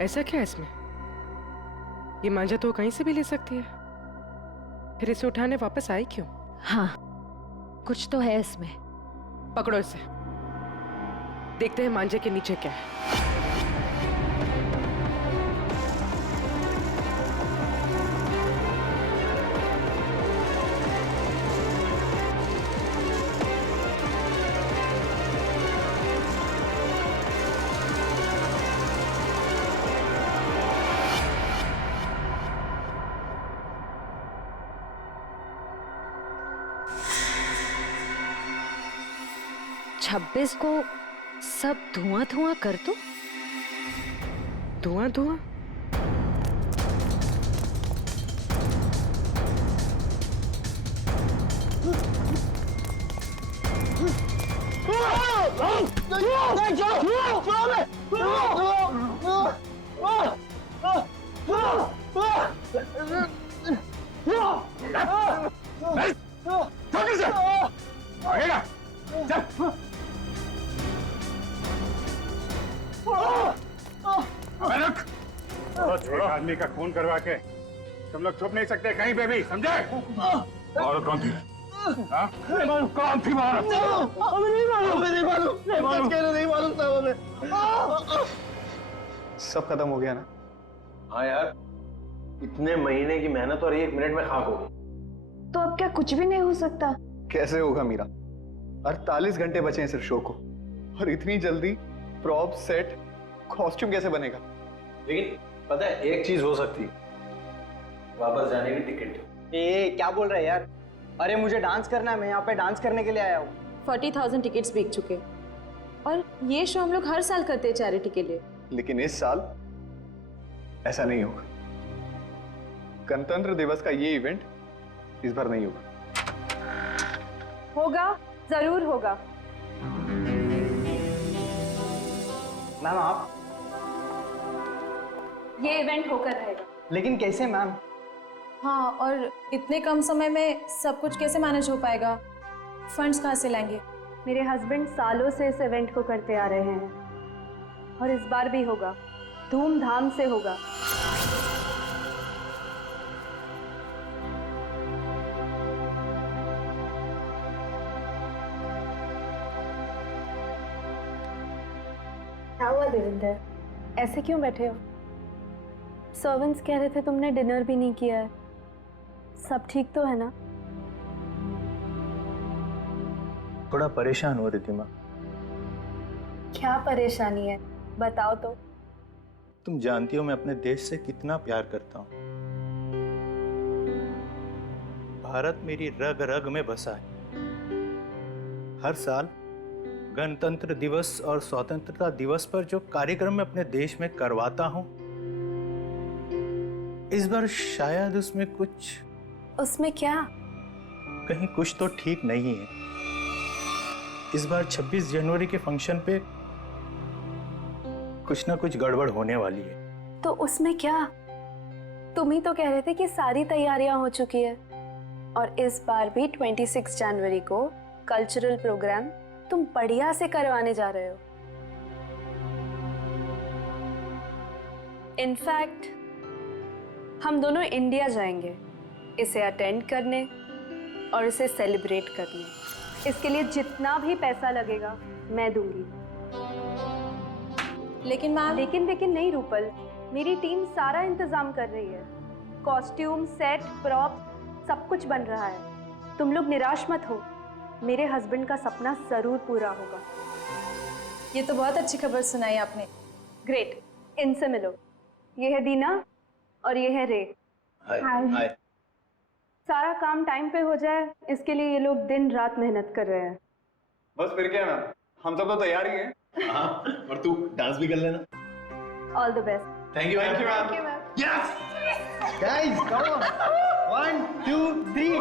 ऐसा क्या है इसमें? ये मांझा तो कहीं से भी ले सकती है, फिर इसे उठाने वापस आई क्यों? हाँ, कुछ तो है इसमें। पकड़ो इसे, देखते हैं मांझे के नीचे क्या है। 26 को सब धुआं धुआं कर दो। धुआं धुआं? छोड़ो आदमी का खून करवा के तुम लोग छुप नहीं सकते कहीं पे भी, समझे? औरत कौन थी? हाँ? कौन थी वो औरत? नहीं मालूम साहब हमें। सब खत्म हो गया ना? हाँ यार, इतने महीने की मेहनत और 1 मिनट में खाक हो गई। तो अब क्या कुछ भी नहीं हो सकता? कैसे होगा मीरा? 48 घंटे बचे हैं सिर्फ शो को, और इतनी जल्दी प्रॉप, सेट, कॉस्ट्यूम कैसे बनेगा? लेकिन पता है एक चीज हो सकती, वापस जाने की टिकट। ए क्या बोल रहे हैं यार? अरे मुझे डांस करना है, मैं यहाँ पे डांस करने के लिए आया हूँ। 40,000 टिकट्स बिक चुके और ये शो हम लोग हर साल करते हैं चैरिटी के लिए। लेकिन इस साल ऐसा नहीं होगा। गणतंत्र दिवस का ये इवेंट इस बार नहीं होगा। होगा, जरूर होगा। मैम आप? ये इवेंट होकर रहेगा। लेकिन कैसे मैम? हाँ, और इतने कम समय में सब कुछ कैसे मैनेज हो पाएगा? फंड्स कहाँ से लाएंगे? मेरे हस्बैंड सालों से इस इवेंट को करते आ रहे हैं और इस बार भी होगा, धूमधाम से होगा। क्या हुआ देविंदर, ऐसे क्यों बैठे हो? सर्वेंट्स कह रहे थे तुमने डिनर भी नहीं किया है। सब ठीक तो है ना? थोड़ा परेशान हो रिद्धिमा। क्या परेशानी है, बताओ तो। तुम जानती हो मैं अपने देश से कितना प्यार करता हूँ। भारत मेरी रग रग में बसा है। हर साल गणतंत्र दिवस और स्वतंत्रता दिवस पर जो कार्यक्रम मैं अपने देश में करवाता हूँ, इस बार शायद उसमें क्या? कहीं कुछ तो ठीक नहीं है। इस बार 26 जनवरी के फंक्शन पे कुछ ना कुछ गड़बड़ होने वाली है। तो उसमें क्या? तुम ही तो कह रहे थे कि सारी तैयारियां हो चुकी है और इस बार भी 26 जनवरी को कल्चरल प्रोग्राम तुम बढ़िया से करवाने जा रहे हो। इनफैक्ट हम दोनों इंडिया जाएंगे इसे अटेंड करने और इसे सेलिब्रेट करने। इसके लिए जितना भी पैसा लगेगा मैं दूंगी। लेकिन मैम, लेकिन नहीं रूपल, मेरी टीम सारा इंतजाम कर रही है। कॉस्ट्यूम, सेट, प्रॉप सब कुछ बन रहा है। तुम लोग निराश मत हो, मेरे हस्बैंड का सपना जरूर पूरा होगा। ये तो बहुत अच्छी खबर सुनाई आपने। ग्रेट, इनसे मिलो। ये है दीना और ये है रे। हाय। सारा काम टाइम पे हो जाए इसके लिए ये लोग दिन रात मेहनत कर रहे हैं। बस फिर क्या मैम, हम सब तो तैयार ही हैं। हाँ, और तू डांस भी कर लेना। All the best. Thank you ma'am. Yes guys, come on. 1 2 3।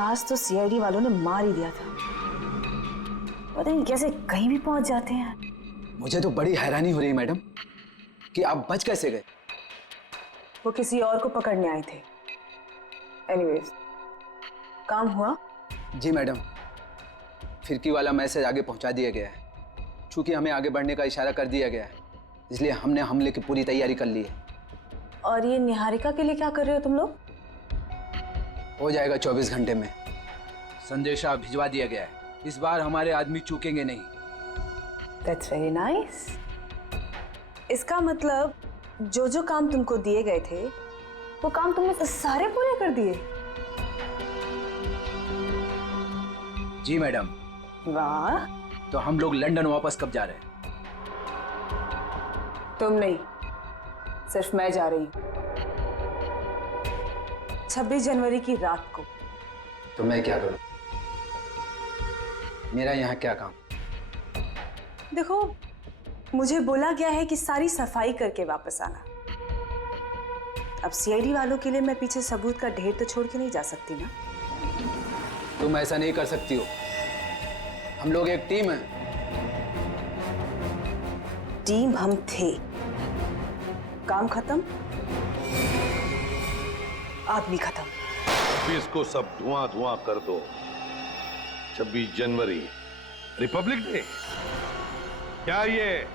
आज तो सीआईडी वालों ने मार ही दिया था। पता नहीं कैसे कहीं भी पहुंच जाते हैं। मुझे तो बड़ी हैरानी हो रही है मैडम कि आप बच कैसे गए। वो किसी और को पकड़ने आए थे। एनीवेज, काम हुआ? जी मैडम, फिरकी वाला मैसेज आगे पहुंचा दिया गया है। चूंकि हमें आगे बढ़ने का इशारा कर दिया गया है, इसलिए हमने हमले की पूरी तैयारी कर ली है। और ये निहारिका के लिए क्या कर रहे हो तुम लोग? हो जाएगा 24 घंटे में। संदेशा भिजवा दिया गया है। इस बार हमारे आदमी चूकेंगे नहीं। That's very nice. इसका मतलब जो काम तुमको दिए गए थे वो काम तुमने सारे पूरे कर दिए। जी मैडम। वाह। तो हम लोग लंदन वापस कब जा रहे हैं? तुम नहीं, सिर्फ मैं जा रही हूँ 26 जनवरी की रात को। तो मैं क्या करूं? मेरा यहाँ क्या काम? देखो, मुझे बोला गया है कि सारी सफाई करके वापस आना। अब सीआईडी वालों के लिए मैं पीछे सबूत का ढेर तो छोड़ के नहीं जा सकती ना। तुम ऐसा नहीं कर सकती हो, हम लोग एक टीम है। टीम हम थे, काम खत्म, आदमी खत्म। इसको सब धुआं धुआं कर दो। 26 जनवरी रिपब्लिक डे। क्या ये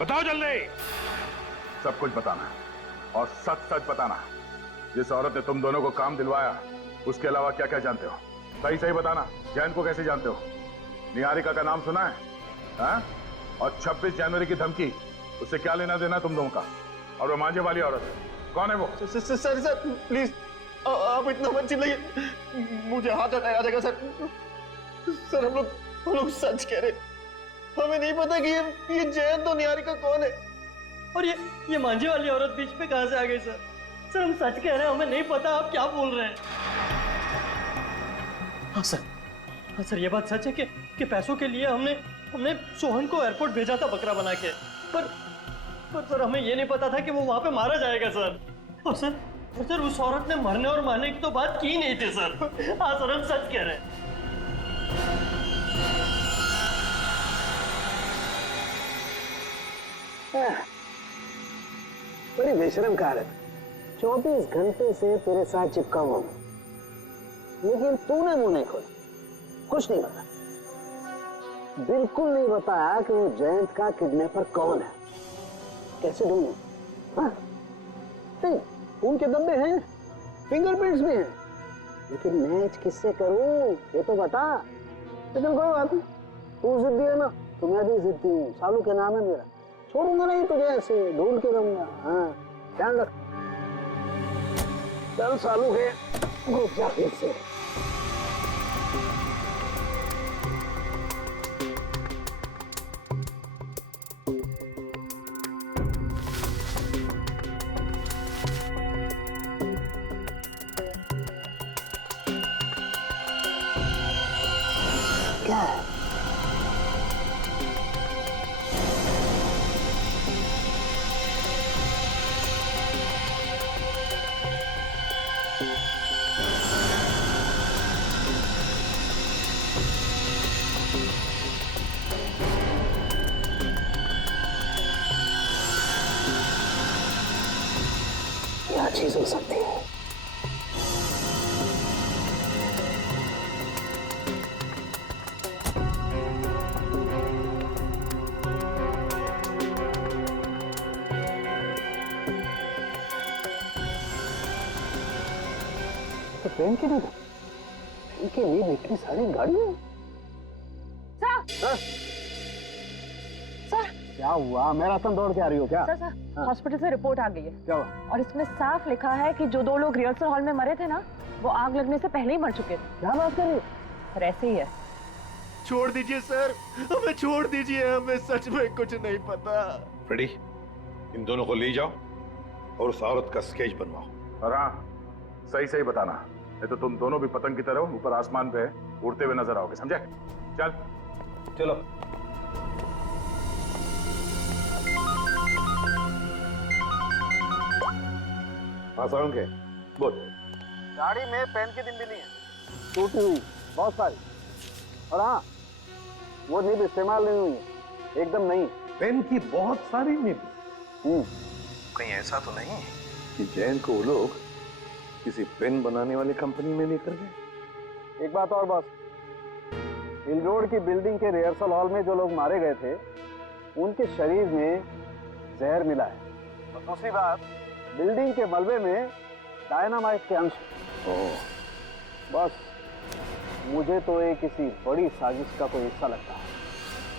बताओ जल्दी। सब कुछ बताना है और सच सच बताना। जिस औरत ने तुम दोनों को काम दिलवाया उसके अलावा क्या क्या जानते हो? सही सही बताना। जैन को कैसे जानते हो? निहारिका का नाम सुना है? हाँ? और 26 जनवरी की धमकी, उससे क्या लेना देना तुम दोनों का? और वो मांझे वाली औरत कौन है वो? सर प्लीज आप इतना मत चिल्लाइए, मुझे हाथ आ जाएगा सर। सर हम लोग सच कह रहे, हमें नहीं पता कि ये जयंत तो निहारिका कौन है, और ये मांझे वाली औरत बीच में कहां से आ गई सर? सर हम सच कह रहे हैं, हमें नहीं पता आप क्या बोल रहे हैं। हाँ सर ये बात सच है कि पैसों के लिए हमने सोहन को एयरपोर्ट भेजा था बकरा बना के, पर सर हमें ये नहीं पता था कि वो वहां पे मारा जाएगा सर। और सर उस औरत ने मरने और मारने की तो बात की नहीं थी सर। हाँ सर हम सच कह रहे हैं। बड़ी बेशरम कहावत। 24 घंटे से तेरे साथ चिपका हुआ हूं, लेकिन तूने मुंह नहीं खोला, कुछ नहीं बताया, बिल्कुल नहीं बताया कि वो जयंत का किडनैपर कौन है। कैसे ढूंढूं? हाँ? नहीं, खून के धब्बे हैं, फिंगरप्रिंट्स भी हैं, लेकिन मैच किससे करूं ये तो बता। लेकिन कोई बात नहीं, तू जिद्दी है ना तो मैं भी जिद्दी हूँ। सालू के नाम है मेरा, छोड़ूंगा नहीं तुझे, ऐसे ढूंढ के रहूंगा। हाँ ध्यान रख। चल सालू के घुस जा फिर से। क्या है? क्या चीज हो सकती है? तो पेन के लिए इतनी सारी गाड़ियां। सर क्या हुआ? मैराथन दौड़ के आ रही हो क्या? सर हॉस्पिटल से रिपोर्ट आ गई है। क्या हुआ? और इसमें साफ लिखा है कि जो 2 लोग रिहर्सल हॉल में मरे थे ना, वो आग लगने से पहले ही मर चुके थे। क्या बात कर रही हो? सर ऐसे ही है। छोड़ दीजिए सर, हमें छोड़ दीजिए, हमें सच में कुछ नहीं पता। फ्रेडी, इन दोनों को ले जाओ और उस औरत का स्केच बनवाओ। और हाँ, सही सही बताना, नहीं तो तुम दोनों भी पतंग की तरह ऊपर आसमान पे उड़ते हुए नजर आओगे, समझे? चल चलो। हाँ साउंड के बोल। गाड़ी में पेन की डिब्बी है, टूटी हुई बहुत सारी, और हाँ वो निब इस्तेमाल नहीं हुई है, एकदम नहीं। पेन की बहुत सारी निब? कहीं ऐसा तो नहीं कि जैन को वो लोग किसी पेन बनाने वाली कंपनी में लेकर गए? एक बात और बॉस, हिल रोड की बिल्डिंग के रिहर्सल हॉल में जो लोग मारे गए थे उनके शरीर में जहर मिला है, और दूसरी बात बिल्डिंग के मलबे में डायनामाइट के अंश। बस मुझे तो ये किसी बड़ी साजिश का कोई हिस्सा लगता है।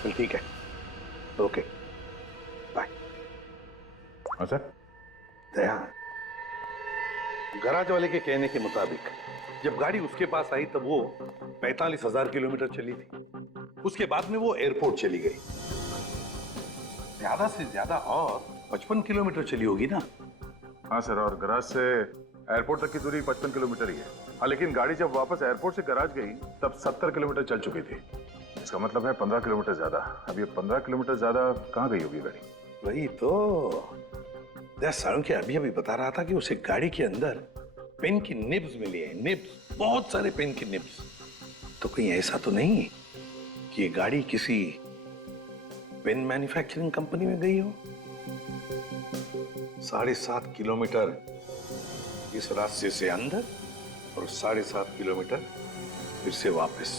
चल ठीक है, ओके बाय। हाँ सर। दया, गराज वाले के कहने के मुताबिक जब गाड़ी उसके पास आई तब वो 45,000 किलोमीटर चली थी। उसके बाद में वो एयरपोर्ट चली गई। ज्यादा से ज्यादा और 55 किलोमीटर चली होगी ना? हाँ सर, और गराज से एयरपोर्ट तक की दूरी 55 किलोमीटर ही है। हाँ, लेकिन गाड़ी जब वापस एयरपोर्ट से गराज गई तब 70 किलोमीटर चल चुकी थी। इसका मतलब है 15 किलोमीटर ज्यादा। अब ये 15 किलोमीटर ज्यादा कहाँ गई होगी गाड़ी? वही तो सारुंखे अभी अभी बता रहा था कि उसे गाड़ी के अंदर पेन की निब्स मिली है। निब्स, बहुत सारे पेन की निब्स। तो कहीं ऐसा तो नहीं कि ये गाड़ी किसी पेन मैन्युफैक्चरिंग कंपनी में गई हो? 7.5 किलोमीटर इस रास्ते से अंदर और 7.5 किलोमीटर फिर से वापस।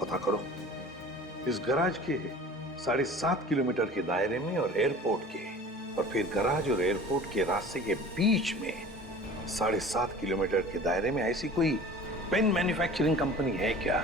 पता करो इस गराज के 7.5 किलोमीटर के दायरे में और एयरपोर्ट के, और फिर गराज और एयरपोर्ट के रास्ते के बीच में 7.5 किलोमीटर के दायरे में ऐसी कोई पेन मैन्युफैक्चरिंग कंपनी है क्या?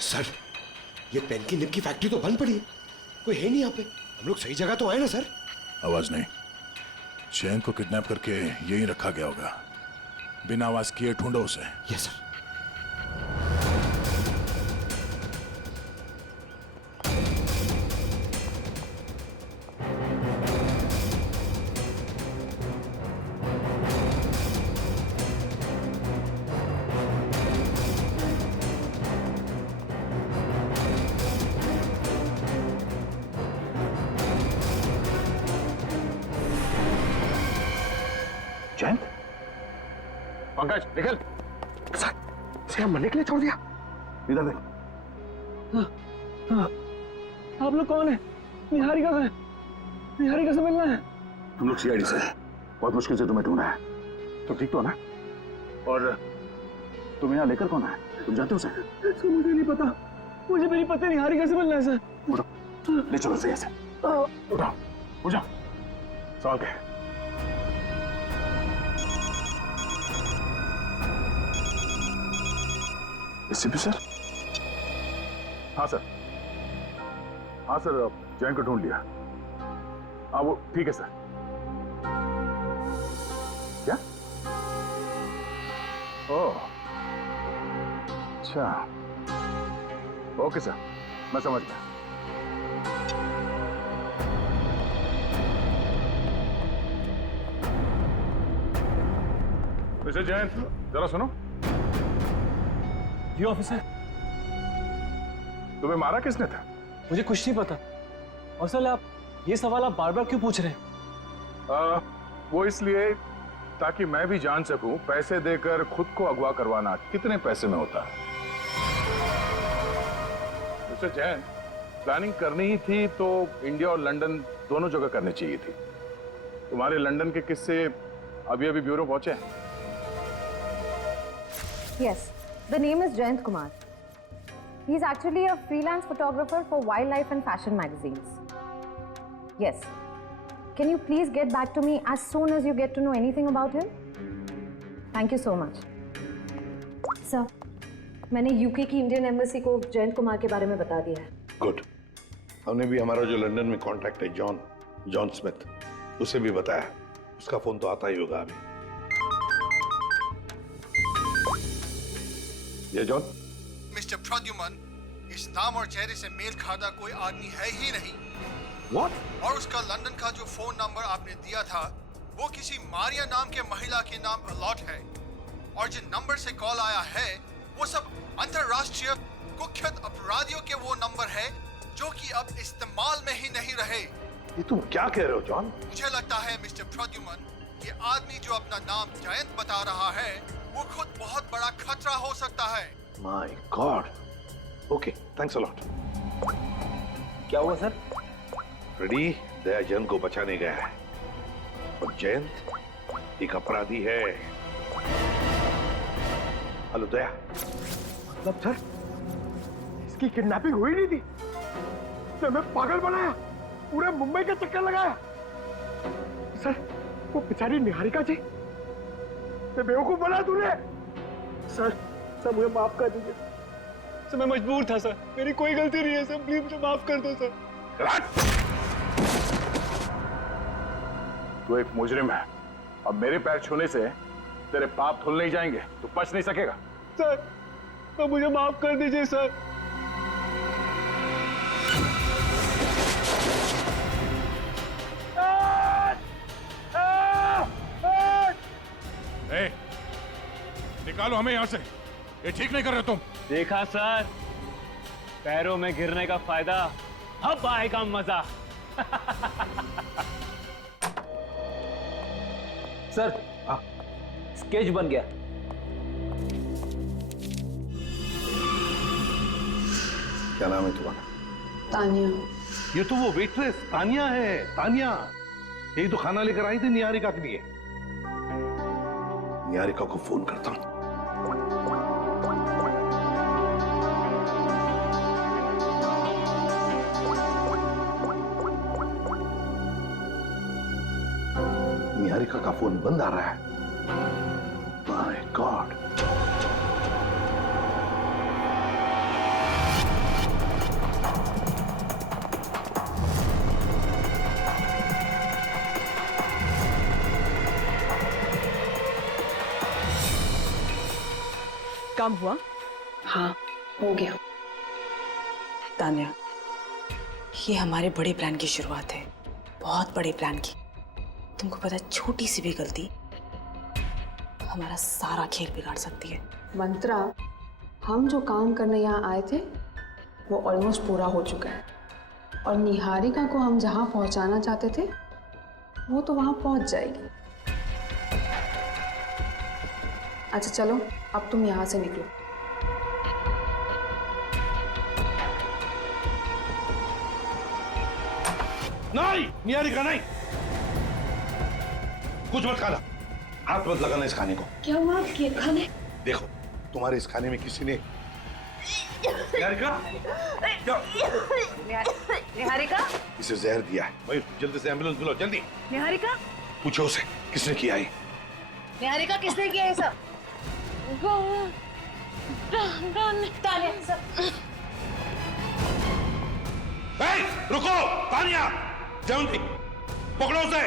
सर, ये पेन की निब की फैक्ट्री तो बंद पड़ी है। कोई है नहीं यहाँ पे। हम लोग सही जगह तो आए ना सर? आवाज नहीं। जैन को किडनैप करके यहीं रखा गया होगा। बिना आवाज किए ढूंढो उसे। Yes sir. जयंत, पंकज निकल। सर, इसे हम मरने के लिए छोड़ दिया। इधर देख। आप लोग कौन है? निहारिका कहाँ है? निहारिका से मिलना है। हम लोग सीआईडी से हैं। बहुत मुश्किल से तुम्हें ढूंढा है। तो ठीक तो ना? और तुम यहाँ लेकर कौन है? तुम जानते हो उसे? सर, मुझे नहीं पता। मुझे मेरी पत्नी निहारिका से मिलना है सर। उठो, ले चलो से ऐसे। उठाओ, उठ जाओ। सवाल क्या है? SP sir? हाँ सर। हाँ सर, जैन को ढूंढ लिया। हाँ वो ठीक है सर। क्या? ओह, अच्छा। ओके सर, मैं समझ गया। मिस्टर जैन, जरा सुनो। जी ऑफिसर। तुम्हें मारा किसने था? मुझे कुछ नहीं पता। और सर, आप ये सवाल आप बार बार क्यों पूछ रहे हैं? वो इसलिए ताकि मैं भी जान सकूं पैसे देकर खुद को अगवा करवाना कितने पैसे में होता है। मिस्टर जैन, प्लानिंग करनी ही थी तो इंडिया और लंदन दोनों जगह करनी चाहिए थी। तुम्हारे लंदन के किस्से अभी अभी ब्यूरो पहुंचे हैं। Yes, the name is Jayant Kumar. He's actually a freelance photographer for wildlife and fashion magazines. Yes. Can you please get back to me as soon as you get to know anything about him? Thank you so much. Sir, मैंने यूके की इंडियन एम्बेसी को जयंत कुमार के बारे में बता दिया है। गुड। हमने भी हमारा जो लंदन में कॉन्टैक्ट है जॉन स्मिथ, उसे भी बताया। उसका फोन तो आता ही होगा अभी। ये जॉन? मिस्टर प्रद्युमन, इस नाम और चेहरे से मेल खाता कोई आदमी है ही नहीं। What? और उसका लंदन का जो फोन नंबर आपने दिया था वो किसी मारिया नाम के महिला के नाम अलॉट है, और जिन नंबर से कॉल आया है वो सब अंतरराष्ट्रीय कुख्यात अपराधियों के वो नंबर है जो कि अब इस्तेमाल में ही नहीं रहे। ये तुम क्या कह रहे हो जॉन? मुझे लगता है मिस्टर प्रद्युमन, ये आदमी जो अपना नाम जयंत बता रहा है वो खुद बहुत बड़ा खतरा हो सकता है। My God. Okay, thanks a lot. क्या हुआ सर? फ्रेडी दया जयंत को बचाने गया है, और जयंत एक अपराधी है। हेलो दया, मतलब सर इसकी किडनैपिंग हुई नहीं थी, तो मैं पागल बनाया, पूरे मुंबई का चक्कर लगाया। सर वो बेचारी निहारिका जी, मैं बेवकूफ बना तूने। सर सर मुझे माफ कर दीजिए सर, मैं मजबूर था सर, मेरी कोई गलती नहीं है सर, प्लीज मुझे माफ कर दो सर। तू एक मुजरिम है, अब मेरे पैर छूने से तेरे पाप धुल नहीं जाएंगे, तू बच नहीं सकेगा। सर तो मुझे माफ कर दीजिए सर। ए, निकालो हमें यहाँ से, ये ठीक नहीं कर रहे तुम। देखा सर, पैरों में गिरने का फायदा, अब आएगा मजा। सर स्केच बन गया। क्या नाम है तुम्हारा? तानिया। ये तो वो वेट्रेस तानिया है, तानिया। यही तो खाना लेकर आई थी निहारिका के लिए। निहारिका को फोन करता हूं। निहारिका का फोन बंद आ रहा है। My God. काम हुआ? हाँ हो गया। तान्या, ये हमारे बड़े प्लान की शुरुआत है, बहुत बड़े प्लान की। तुमको पता है, छोटी सी भी गलती हमारा सारा खेल बिगाड़ सकती है। मंत्रा, हम जो काम करने यहाँ आए थे वो ऑलमोस्ट पूरा हो चुका है, और निहारिका को हम जहाँ पहुँचाना चाहते थे वो तो वहाँ पहुँच जाएगी। अच्छा चलो, अब तुम यहाँ से निकलो। नहीं, निहारिका नहीं। कुछ मत खाना, हाथ मत लगाना इस खाने को। क्या हुआ आपके खाने? देखो, तुम्हारे इस खाने में किसी ने निहारिका निहारिका, इसे जहर दिया है। भाई जल्दी से एम्बुलेंस बुलाओ, जल्दी। निहारिका, पूछो उसे किसने किया है। निहारिका किसने किया है सब? रुको, तानिया, जयंती, पकड़ो उसे,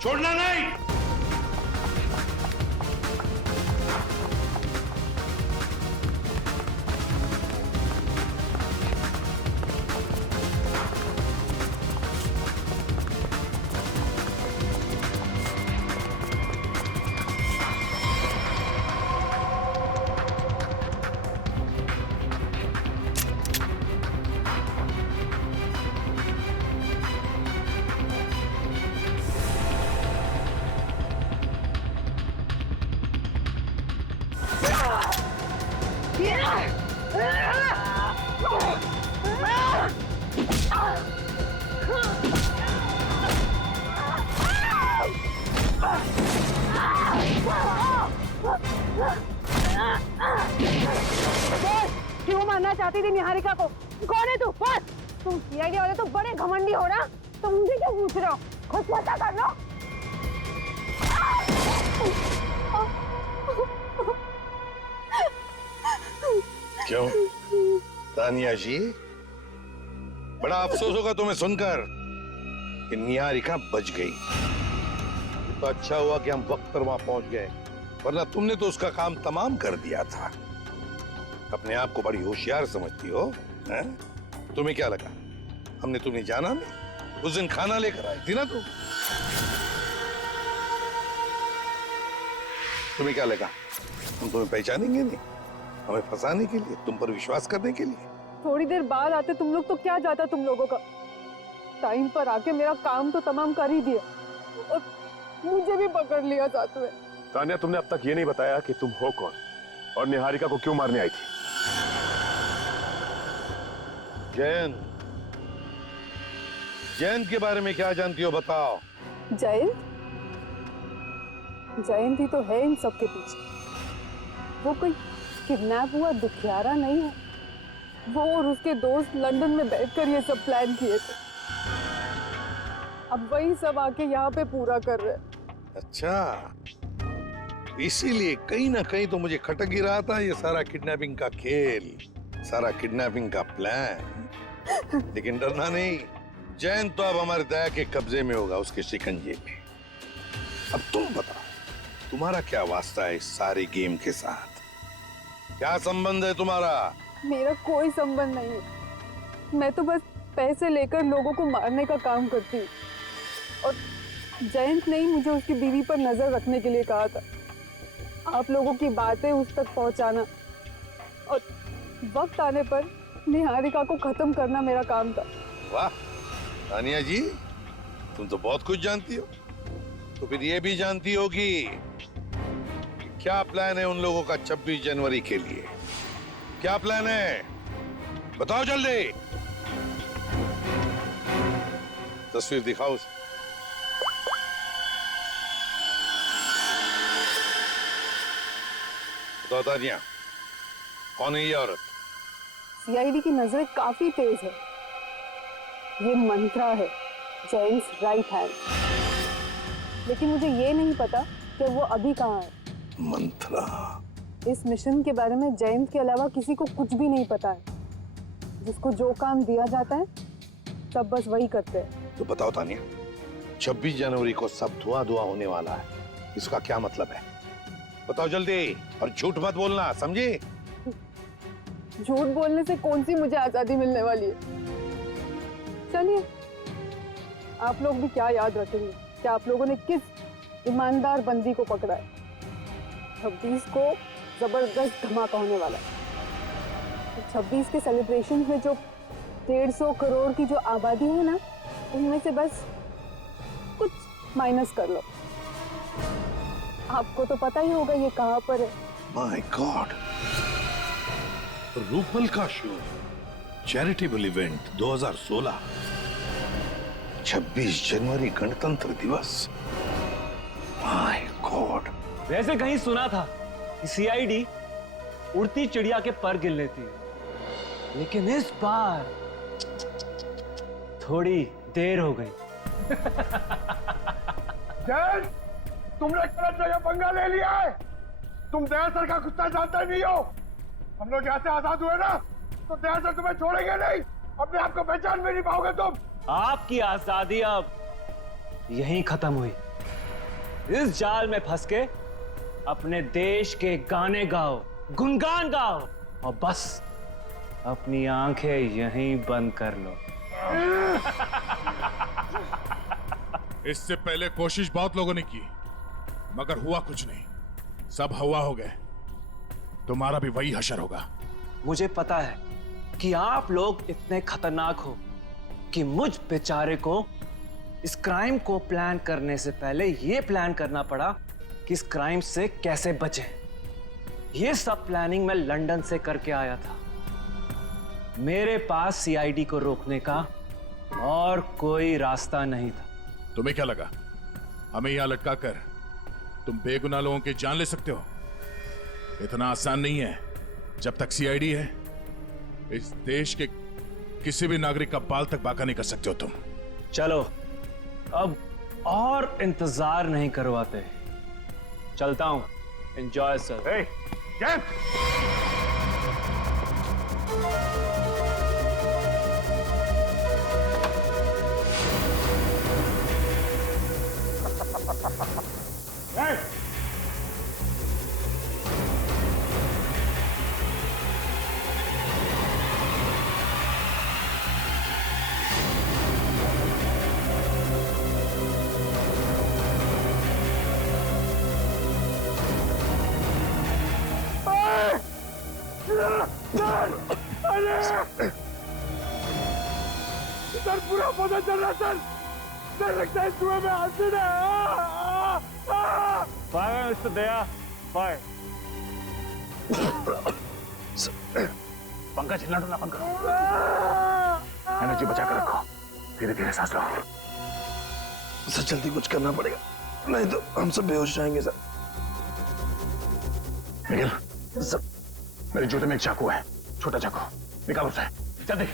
छोड़ना नहीं। क्यों मारना चाहती थी निहारिका को? कौन है तू? बस, तुम सीआईडी वाले तो बड़े घमंडी हो ना, तो मुझे क्यों पूछ रहे हो? खुद पता कर लो। क्यों तानिया जी, बड़ा अफसोस होगा तुम्हें सुनकर कि निहारिका बच गई। तो अच्छा हुआ कि हम वक्त पर वहां पहुंच गए, वरना तुमने तो उसका काम तमाम कर दिया था। अपने आप को बड़ी होशियार समझती हो, हैं? तुम्हें क्या लगा हमने तुम्हें जाना नहीं? उस दिन खाना लेकर आई थी ना तुम। तुम्हें क्या लगा हम तुम्हें पहचानेंगे नहीं? हमें फंसाने के लिए, तुम पर विश्वास करने के लिए। थोड़ी देर बाद आते तुम लोग तो क्या जाता तुम लोगों का। टाइम पर आके मेरा काम तो तमाम कर ही दिया, और मुझे भी पकड़ लिया साथ में। तानिया, तुमने अब तक ये नहीं बताया कि तुम हो कौन और निहारिका को क्यों मारने आई थी? जयंत, जयंत के बारे में क्या जानती हो बताओ। जयंत? जयंत ही तो है इन सब के पीछे। वो कोई किडनैप हुआ दुखियारा नहीं है। वो और उसके दोस्त लंदन में बैठकर ये सब प्लान किए थे। अब वही सब आके यहाँ पे पूरा कर रहे हैं। अच्छा, इसीलिए कहीं ना कहीं तो मुझे खटक ही रहा था ये सारा किडनैपिंग का खेल, सारा किडनैपिंग का प्लान। लेकिन डरना नहीं, जैन तो अब हमारे दया के कब्जे में होगा, उसके शिकंजे में। अब तुम बताओ, तुम्हारा क्या वास्ता है इस सारे गेम के साथ? क्या संबंध है तुम्हारा? मेरा कोई संबंध नहीं है। मैं तो बस पैसे लेकर लोगों को मारने का काम करती हूँ। और जयंत ने ही मुझे उसकी बीवी पर नजर रखने के लिए कहा था। आप लोगों की बातें उस तक पहुंचाना और वक्त आने पर निहारिका को खत्म करना मेरा काम था। वाह तानिया जी, तुम तो बहुत कुछ जानती हो। तो फिर ये भी जानती होगी क्या प्लान है उन लोगों का 26 जनवरी के लिए? क्या प्लान है? बताओ जल्दी। तस्वीर दिखाओ उसे। बताओ तानिया, कौन है ये औरत? सीआईडी की नजर काफी तेज है। ये मंत्रा है, जेम्स राइट हैंड। लेकिन मुझे ये नहीं पता कि वो अभी कहाँ है। मंत्रा? इस मिशन के बारे में जयंत के अलावा किसी को कुछ भी नहीं पता है। जिसको जो काम दिया जाता है सब बस वही करते हैं। तो बताओ तानिया, 26 जनवरी को सब धुआं धुआं होने वाला है, इसका क्या मतलब है? बताओ जल्दी, और झूठ मत बोलना, समझे? झूठ बोलने से कौन सी मुझे आजादी मिलने वाली है? चलिए, आप लोग भी क्या याद रखेंगे कि आप लोगों ने किस ईमानदार बंदी को पकड़ा है। 26 को जबरदस्त धमाका होने वाला है। 26 के सेलिब्रेशन में जो 150 करोड़ की जो आबादी है ना, उनमें से बस कुछ माइनस कर लो। आपको तो पता ही होगा ये कहाँ पर है। माय गॉड, रूपल का शो, चैरिटेबल इवेंट 2016, 26 जनवरी गणतंत्र दिवस। My God. वैसे कहीं सुना था कि सीआईडी उड़ती चिड़िया के पर गिन लेती है, लेकिन इस बार थोड़ी देर हो गई। जैन, तुमने गलत जगह पंगा ले लिया है। तुम दया सर का कुत्ता जानते नहीं हो। हम लोग यहाँ से आजाद हुए ना, तो दया सर तुम्हें छोड़ेंगे नहीं। अपने आप को पहचान भी नहीं पाओगे तुम। आपकी आजादी अब यहीं खत्म हुई। इस जाल में फंस के अपने देश के गाने गाओ, गुनगान गाओ, और बस अपनी आंखें यहीं बंद कर लो। इससे पहले कोशिश बहुत लोगों ने की, मगर हुआ कुछ नहीं। सब हवा हो गए। तुम्हारा भी वही हशर होगा। मुझे पता है कि आप लोग इतने खतरनाक हो कि मुझ बेचारे को इस क्राइम को प्लान करने से पहले ये प्लान करना पड़ा कि इस क्राइम से कैसे बचे। ये सब प्लानिंग मैं लंदन से करके आया था। मेरे पास सीआईडी को रोकने का और कोई रास्ता नहीं था। तुम्हें क्या लगा हमें यहां लटका कर तुम बेगुनाह लोगों की जान ले सकते हो? इतना आसान नहीं है। जब तक सीआईडी है, इस देश के किसी भी नागरिक का बाल तक बाका नहीं कर सकते हो तुम। चलो, अब और इंतजार नहीं करवाते, चलता हूं। Enjoy sir. सर पूरा पता चल रहा सर। सर लगता है कुएं में एसिड है। फायर मिस्टर दया, फायर। पंकज, हिलना डुलना बंद करो। एनर्जी बचा कर रखो। धीरे धीरे सांस लो। सर जल्दी कुछ करना पड़ेगा, नहीं तो हम सब बेहोश जाएंगे सर। निखिल, मेरे जूते में एक चाकू है, छोटा चाकू, निकालो उसे जल्दी।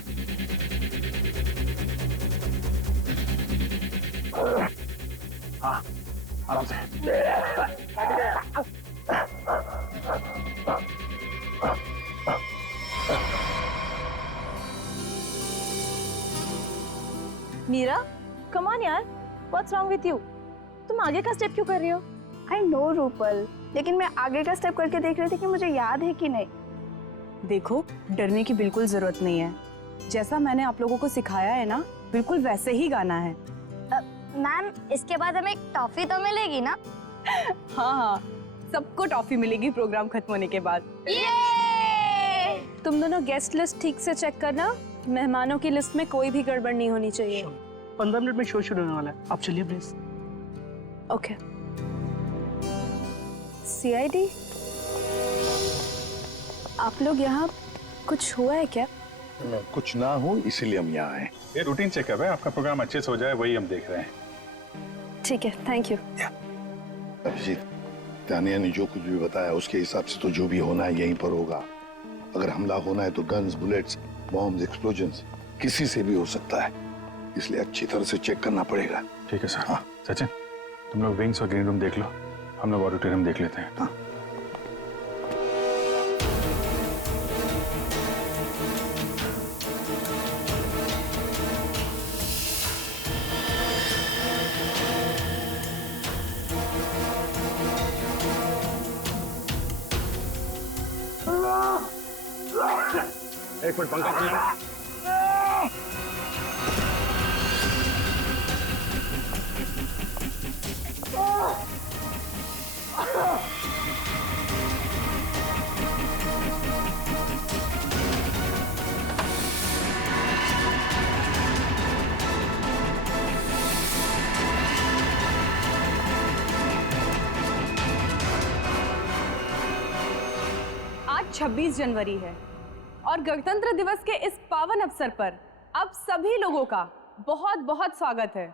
हाँ, आराम से। मीरा, कम ऑन यार, व्हाट्स रॉन्ग विथ यू? तुम आगे का स्टेप क्यों कर रही हो? आई नो रूपल, लेकिन मैं आगे का स्टेप करके देख रही थी कि मुझे याद है कि नहीं। देखो, डरने की बिल्कुल जरूरत नहीं है। जैसा मैंने आप लोगों को सिखाया है ना, बिल्कुल वैसे ही गाना है। मैम, इसके बाद हमें टॉफी तो मिलेगी ना? हाँ हाँ, सबको टॉफी मिलेगी प्रोग्राम खत्म होने के बाद। तुम दोनों गेस्ट लिस्ट ठीक से चेक करना, मेहमानों की लिस्ट में कोई भी गड़बड़ नहीं होनी चाहिए। 15 मिनट में शो शुरू होने वाला है, आप चलिए प्लीज। ओके। सीआईडी, आप लोग यहाँ, कुछ हुआ है क्या? कुछ ना हो इसीलिए हम यहाँ आए। ये रूटीन चेकअप है, आपका प्रोग्राम अच्छे से हो जाए वही हम देख रहे हैं। ठीक है, थैंक यू। अभिजीत, तानिया ने जो कुछ भी बताया उसके हिसाब से तो जो भी होना है यहीं पर होगा। अगर हमला होना है तो गन्स, बुलेट्स, बॉम्ब्स, एक्सप्लोजन्स किसी से भी हो सकता है, इसलिए अच्छी तरह से चेक करना पड़ेगा। ठीक है सर। हाँ सचिन, तुम लोग विंग्स और ग्रीन रूम देख लो, हम लोग ऑडिटोरियम देख लेते हैं। हाँ। एक मिनट, पंखा बंद करो। आज 26 जनवरी है और गणतंत्र दिवस के इस पावन अवसर पर आप सभी लोगों का बहुत बहुत स्वागत है।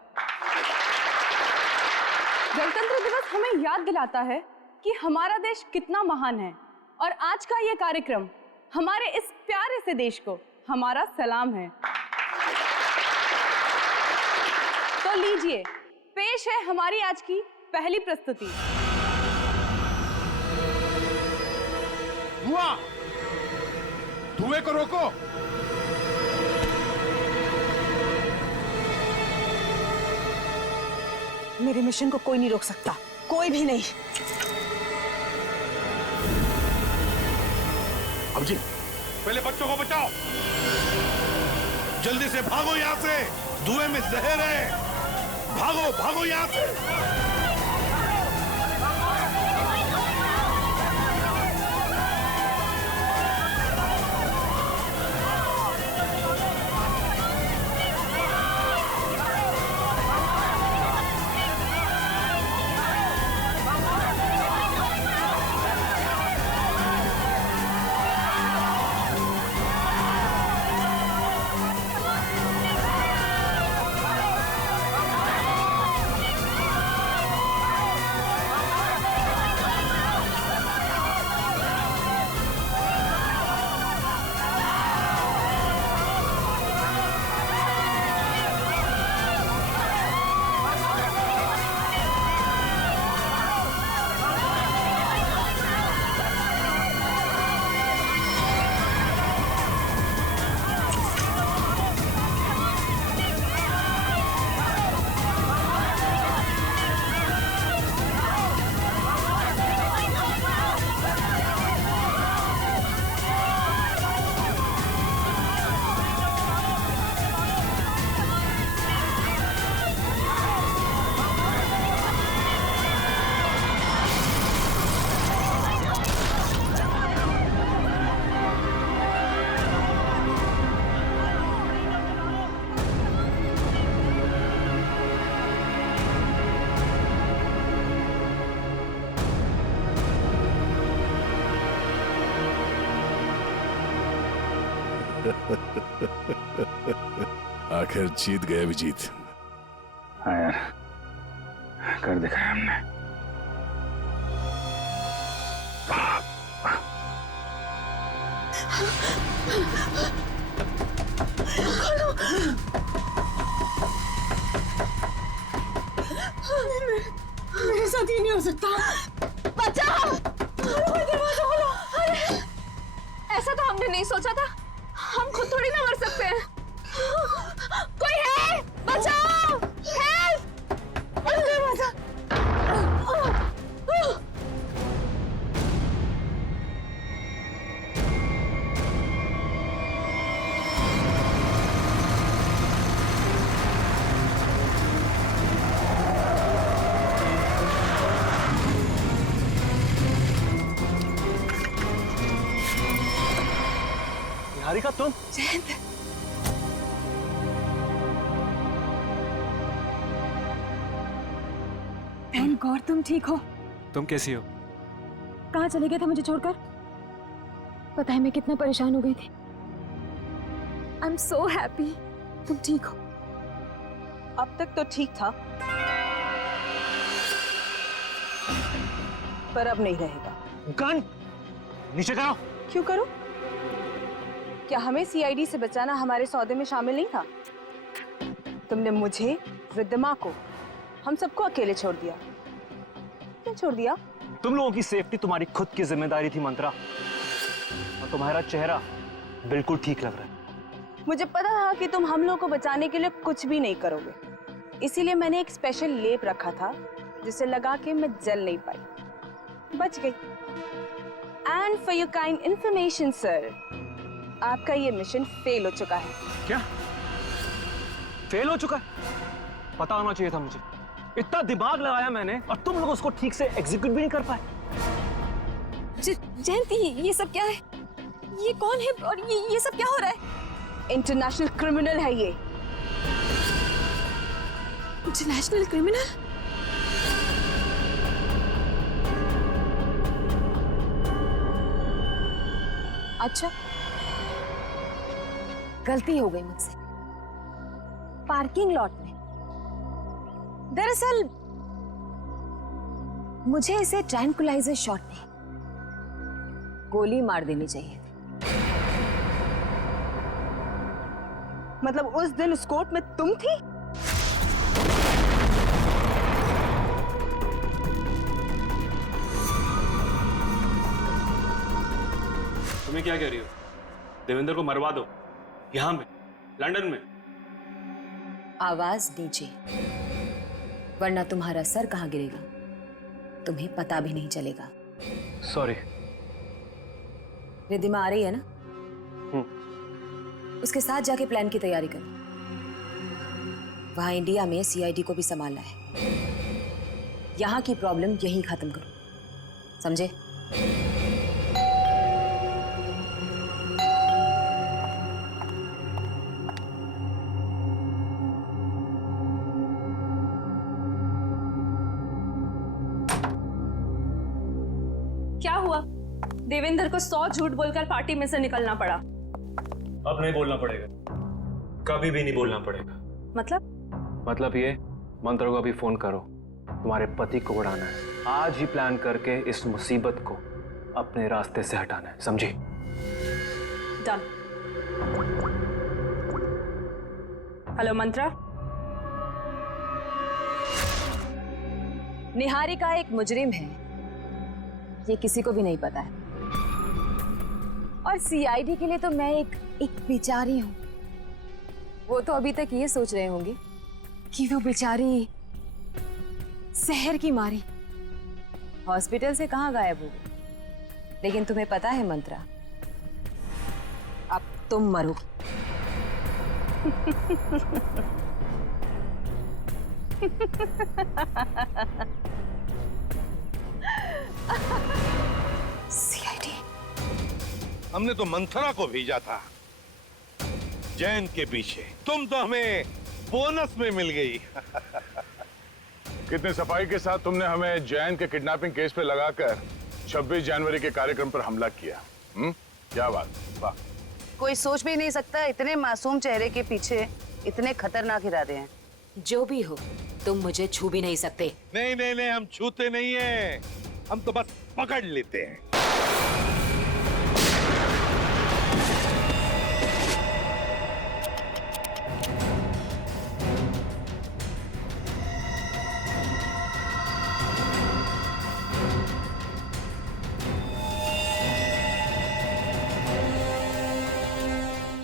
गणतंत्र दिवस हमें याद दिलाता है कि हमारा देश कितना महान है और आज का ये कार्यक्रम हमारे इस प्यारे से देश को हमारा सलाम है। तो लीजिए, पेश है हमारी आज की पहली प्रस्तुति। धुआं, धुएं को रोको। मेरे मिशन को कोई नहीं रोक सकता, कोई भी नहीं। अभिजीत, पहले बच्चों को बचाओ, जल्दी से भागो यहाँ से, धुएं में जहर है, भागो भागो यहाँ से। आखिर जीत गए अभिजीत। हाँ यार, कर दिखाया हमने। मेरे साथ ये नहीं हो सकता। बचाओ! दरवाजा खोलो। अरे, ऐसा तो हमने नहीं सोचा था। हम खुद थोड़ी ना मर सकते हैं। कोई है? बचाओ! हेल्प! दरवाजा। निहारिका तुम? जयंत, थैंक गॉड तुम ठीक हो। तुम कैसी हो? कहाँ चले गए थे मुझे छोड़कर? पता है मैं कितना परेशान हो गई थी। आई एम सो हैप्पी तुम ठीक हो। अब तक तो ठीक था, पर अब नहीं रहेगा। गन नीचे करो। क्यों करो? क्या हमें सीआईडी से बचाना हमारे सौदे में शामिल नहीं था? तुमने मुझे, रिद्धिमा को, हम सबको अकेले छोड़ दिया। क्यों छोड़ दिया? तुम लोगों की सेफ्टी तुम्हारी खुद की जिम्मेदारी थी मंत्रा, और तुम्हारा चेहरा बिल्कुल ठीक लग रहा है। मुझे पता था कि तुम हम लोगों को बचाने के लिए कुछ भी नहीं करोगे, इसीलिए मैंने एक स्पेशल लेप रखा था जिसे लगा के मैं जल नहीं पाई, बच गई। And for your kind information sir, आपका ये मिशन फेल हो चुका है। क्या फेल हो चुका है? पता होना चाहिए था मुझे। इतना दिमाग लगाया मैंने और तुम लोग उसको ठीक से एग्जीक्यूट भी नहीं कर पाए। जयंती ये सब क्या है? ये कौन है और ये सब क्या हो रहा है? इंटरनेशनल क्रिमिनल है ये। International criminal? अच्छा, गलती हो गई मुझसे। पार्किंग लॉट में दरअसल मुझे इसे ट्रैंकुलाइजर शॉट में गोली मार देनी चाहिए। मतलब उस दिन उस कोर्ट में तुम थी? तुम्हें क्या कह रही हो? देवेंद्र को मरवा दो यहां में, लंदन में। आवाज नीचे, वरना तुम्हारा सर कहां गिरेगा तुम्हें पता भी नहीं चलेगा। सॉरी। रिद्धिमा आ रही है ना? उसके साथ जाके प्लान की तैयारी कर। वहां इंडिया में सीआईडी को भी संभालना है। यहां की प्रॉब्लम यहीं खत्म करो, समझे? क्या हुआ? देवेंद्र को 100 झूठ बोलकर पार्टी में से निकलना पड़ा। अब नहीं बोलना पड़ेगा, कभी भी नहीं बोलना पड़ेगा। मतलब ये, मंत्रा को अभी फोन करो, तुम्हारे पति को उड़ाना है। आज ही प्लान करके इस मुसीबत को अपने रास्ते से हटाना है, समझी? डन। हेलो मंत्रा। निहारिका एक मुजरिम है, ये किसी को भी नहीं पता है। और सीआईडी के लिए तो मैं एक बेचारी हूं। वो तो अभी तक ये सोच रहे होंगे कि वो बेचारी शहर की मारी हॉस्पिटल से कहां गायब हो गई। लेकिन तुम्हें पता है मंत्रा, अब तुम मरो। सीआईडी। हमने तो मंथरा को भेजा था जैन के पीछे, तुम तो हमें बोनस में मिल गई। कितने सफाई के साथ तुमने हमें जैन के किडनैपिंग केस पे लगाकर 26 जनवरी के कार्यक्रम पर हमला किया। क्या बात, वाह। कोई सोच भी नहीं सकता इतने मासूम चेहरे के पीछे इतने खतरनाक इरादे हैं। जो भी हो, तुम मुझे छू भी नहीं सकते। नहीं नहीं नहीं, हम छूते नहीं हैं, हम तो बस पकड़ लेते हैं।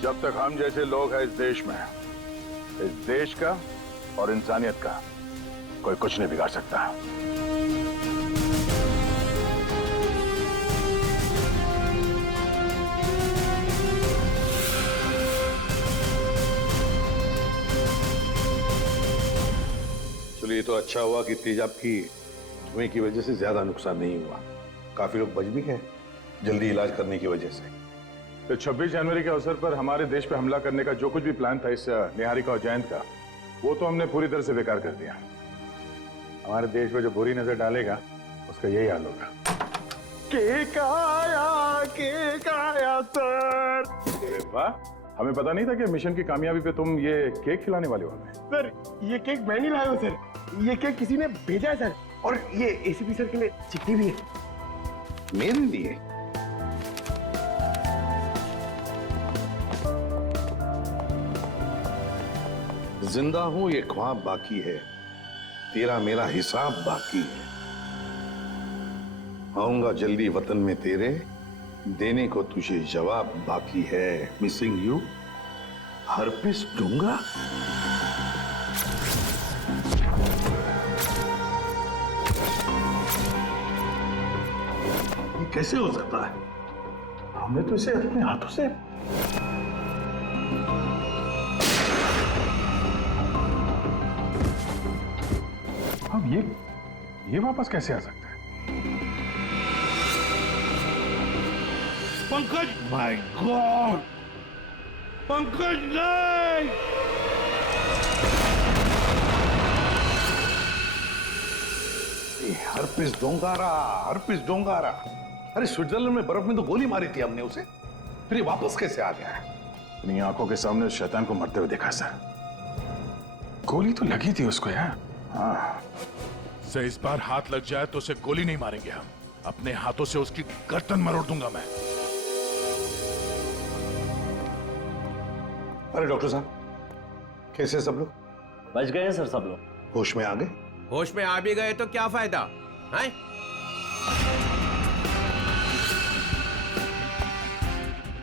जब तक हम जैसे लोग हैं इस देश में, इस देश का और इंसानियत का कोई कुछ नहीं बिगाड़ सकता। चलिए, तो अच्छा हुआ कि तेजाब की धुएं की वजह से ज्यादा नुकसान नहीं हुआ। काफी लोग बच भी गए जल्दी इलाज करने की वजह से। तो 26 जनवरी के अवसर पर हमारे देश पे हमला करने का जो कुछ भी प्लान था इस निहारिका और जयंत का, वो तो हमने पूरी तरह से बेकार कर दिया। हमारे देश पे जो बुरी नजर डालेगा उसका यही हाल होगा। केक आया सर। अरे वाह, हमें पता नहीं था कि मिशन की कामयाबी पे तुम ये केक खिलाने वाले हो हमें। सर ये केक मैं नहीं लाया हूँ सर, ये केक किसी ने भेजा है सर, और ये एसीपी सर के लिए चिट्ठी भी है। मेरे लिए? जिंदा हूं ये ख्वाब बाकी है, तेरा मेरा हिसाब बाकी है। आऊंगा जल्दी वतन में तेरे, देने को तुझे जवाब बाकी है। मिसिंग यू, हरपिस दूंगा। ये कैसे हो सकता है? हमने तो इसे अपने हाथों से अब ये वापस कैसे आ सकता है? पंकज, माय गॉड, पंकज नहीं! Herpes डोंगारा, herpes डोंगारा। अरे स्विट्जरलैंड में बर्फ में तो गोली मारी थी हमने उसे, फिर ये वापस कैसे आ गया है? अपनी आंखों के सामने उस शैतान को मरते हुए देखा सर। गोली तो लगी थी उसको यार। हाँ, से इस बार हाथ लग जाए तो उसे गोली नहीं मारेंगे हम, अपने हाथों से उसकी गर्दन मरोड़ दूंगा मैं। अरे डॉक्टर साहब, कैसे सब लोग? बच गए सर सब लोग। होश में आ गए? होश में आ भी गए तो क्या फायदा है?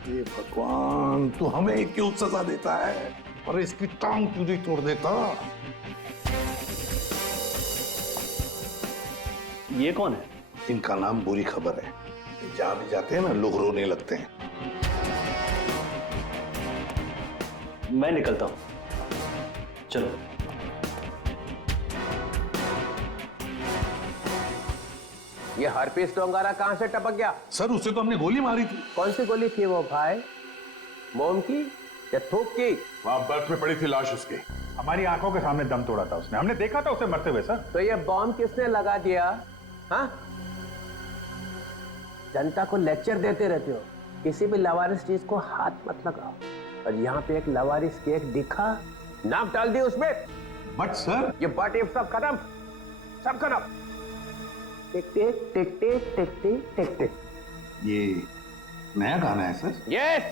ये भगवान, तू हमें क्यों सजा देता है? अरे इसकी टांग क्यों नहीं तोड़ देता? ये कौन है? इनका नाम बुरी खबर है। जहां भी जाते हैं ना लोग रोने लगते हैं। मैं निकलता हूं, चलो। ये हरपिस डोंगारा कहां से टपक गया? सर उसे तो हमने गोली मारी थी। कौन सी गोली थी वो भाई? मोम की या थूक की? वहां बर्फ में पड़ी थी लाश उसकी, हमारी आंखों के सामने दम तोड़ा था उसने, हमने देखा था उसे मरते हुए सर। तो ये बॉम्ब किसने लगा दिया? हाँ, जनता को लेक्चर देते रहते हो, किसी भी लवारिस चीज को हाथ मत लगाओ। और यहाँ पे एक लवारिस केक दिखा, नाक डाल दी उसमें। बट सर, ये बट इफ सब खत्म, सब खत्म। टिक टिक टिक टिक टिक टिक टिक टिक। ये नया गाना है सर? यस,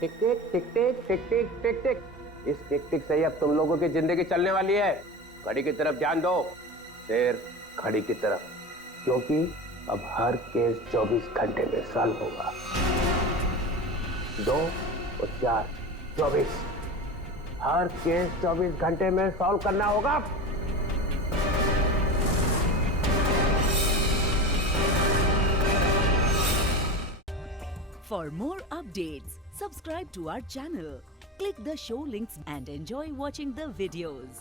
टिक टिक टिक टिक टिक टिक टिक टिक। इस टिक टिक से ही अब तुम लोगों की जिंदगी चलने वाली है। घड़ी की तरफ ध्यान दो, फिर घड़ी की तरफ, क्योंकि अब हर केस 24 घंटे में सॉल्व होगा। 2 और 4, 24। हर केस 24 घंटे में सॉल्व करना होगा। For more updates, subscribe to our channel, click the show links and enjoy watching the videos.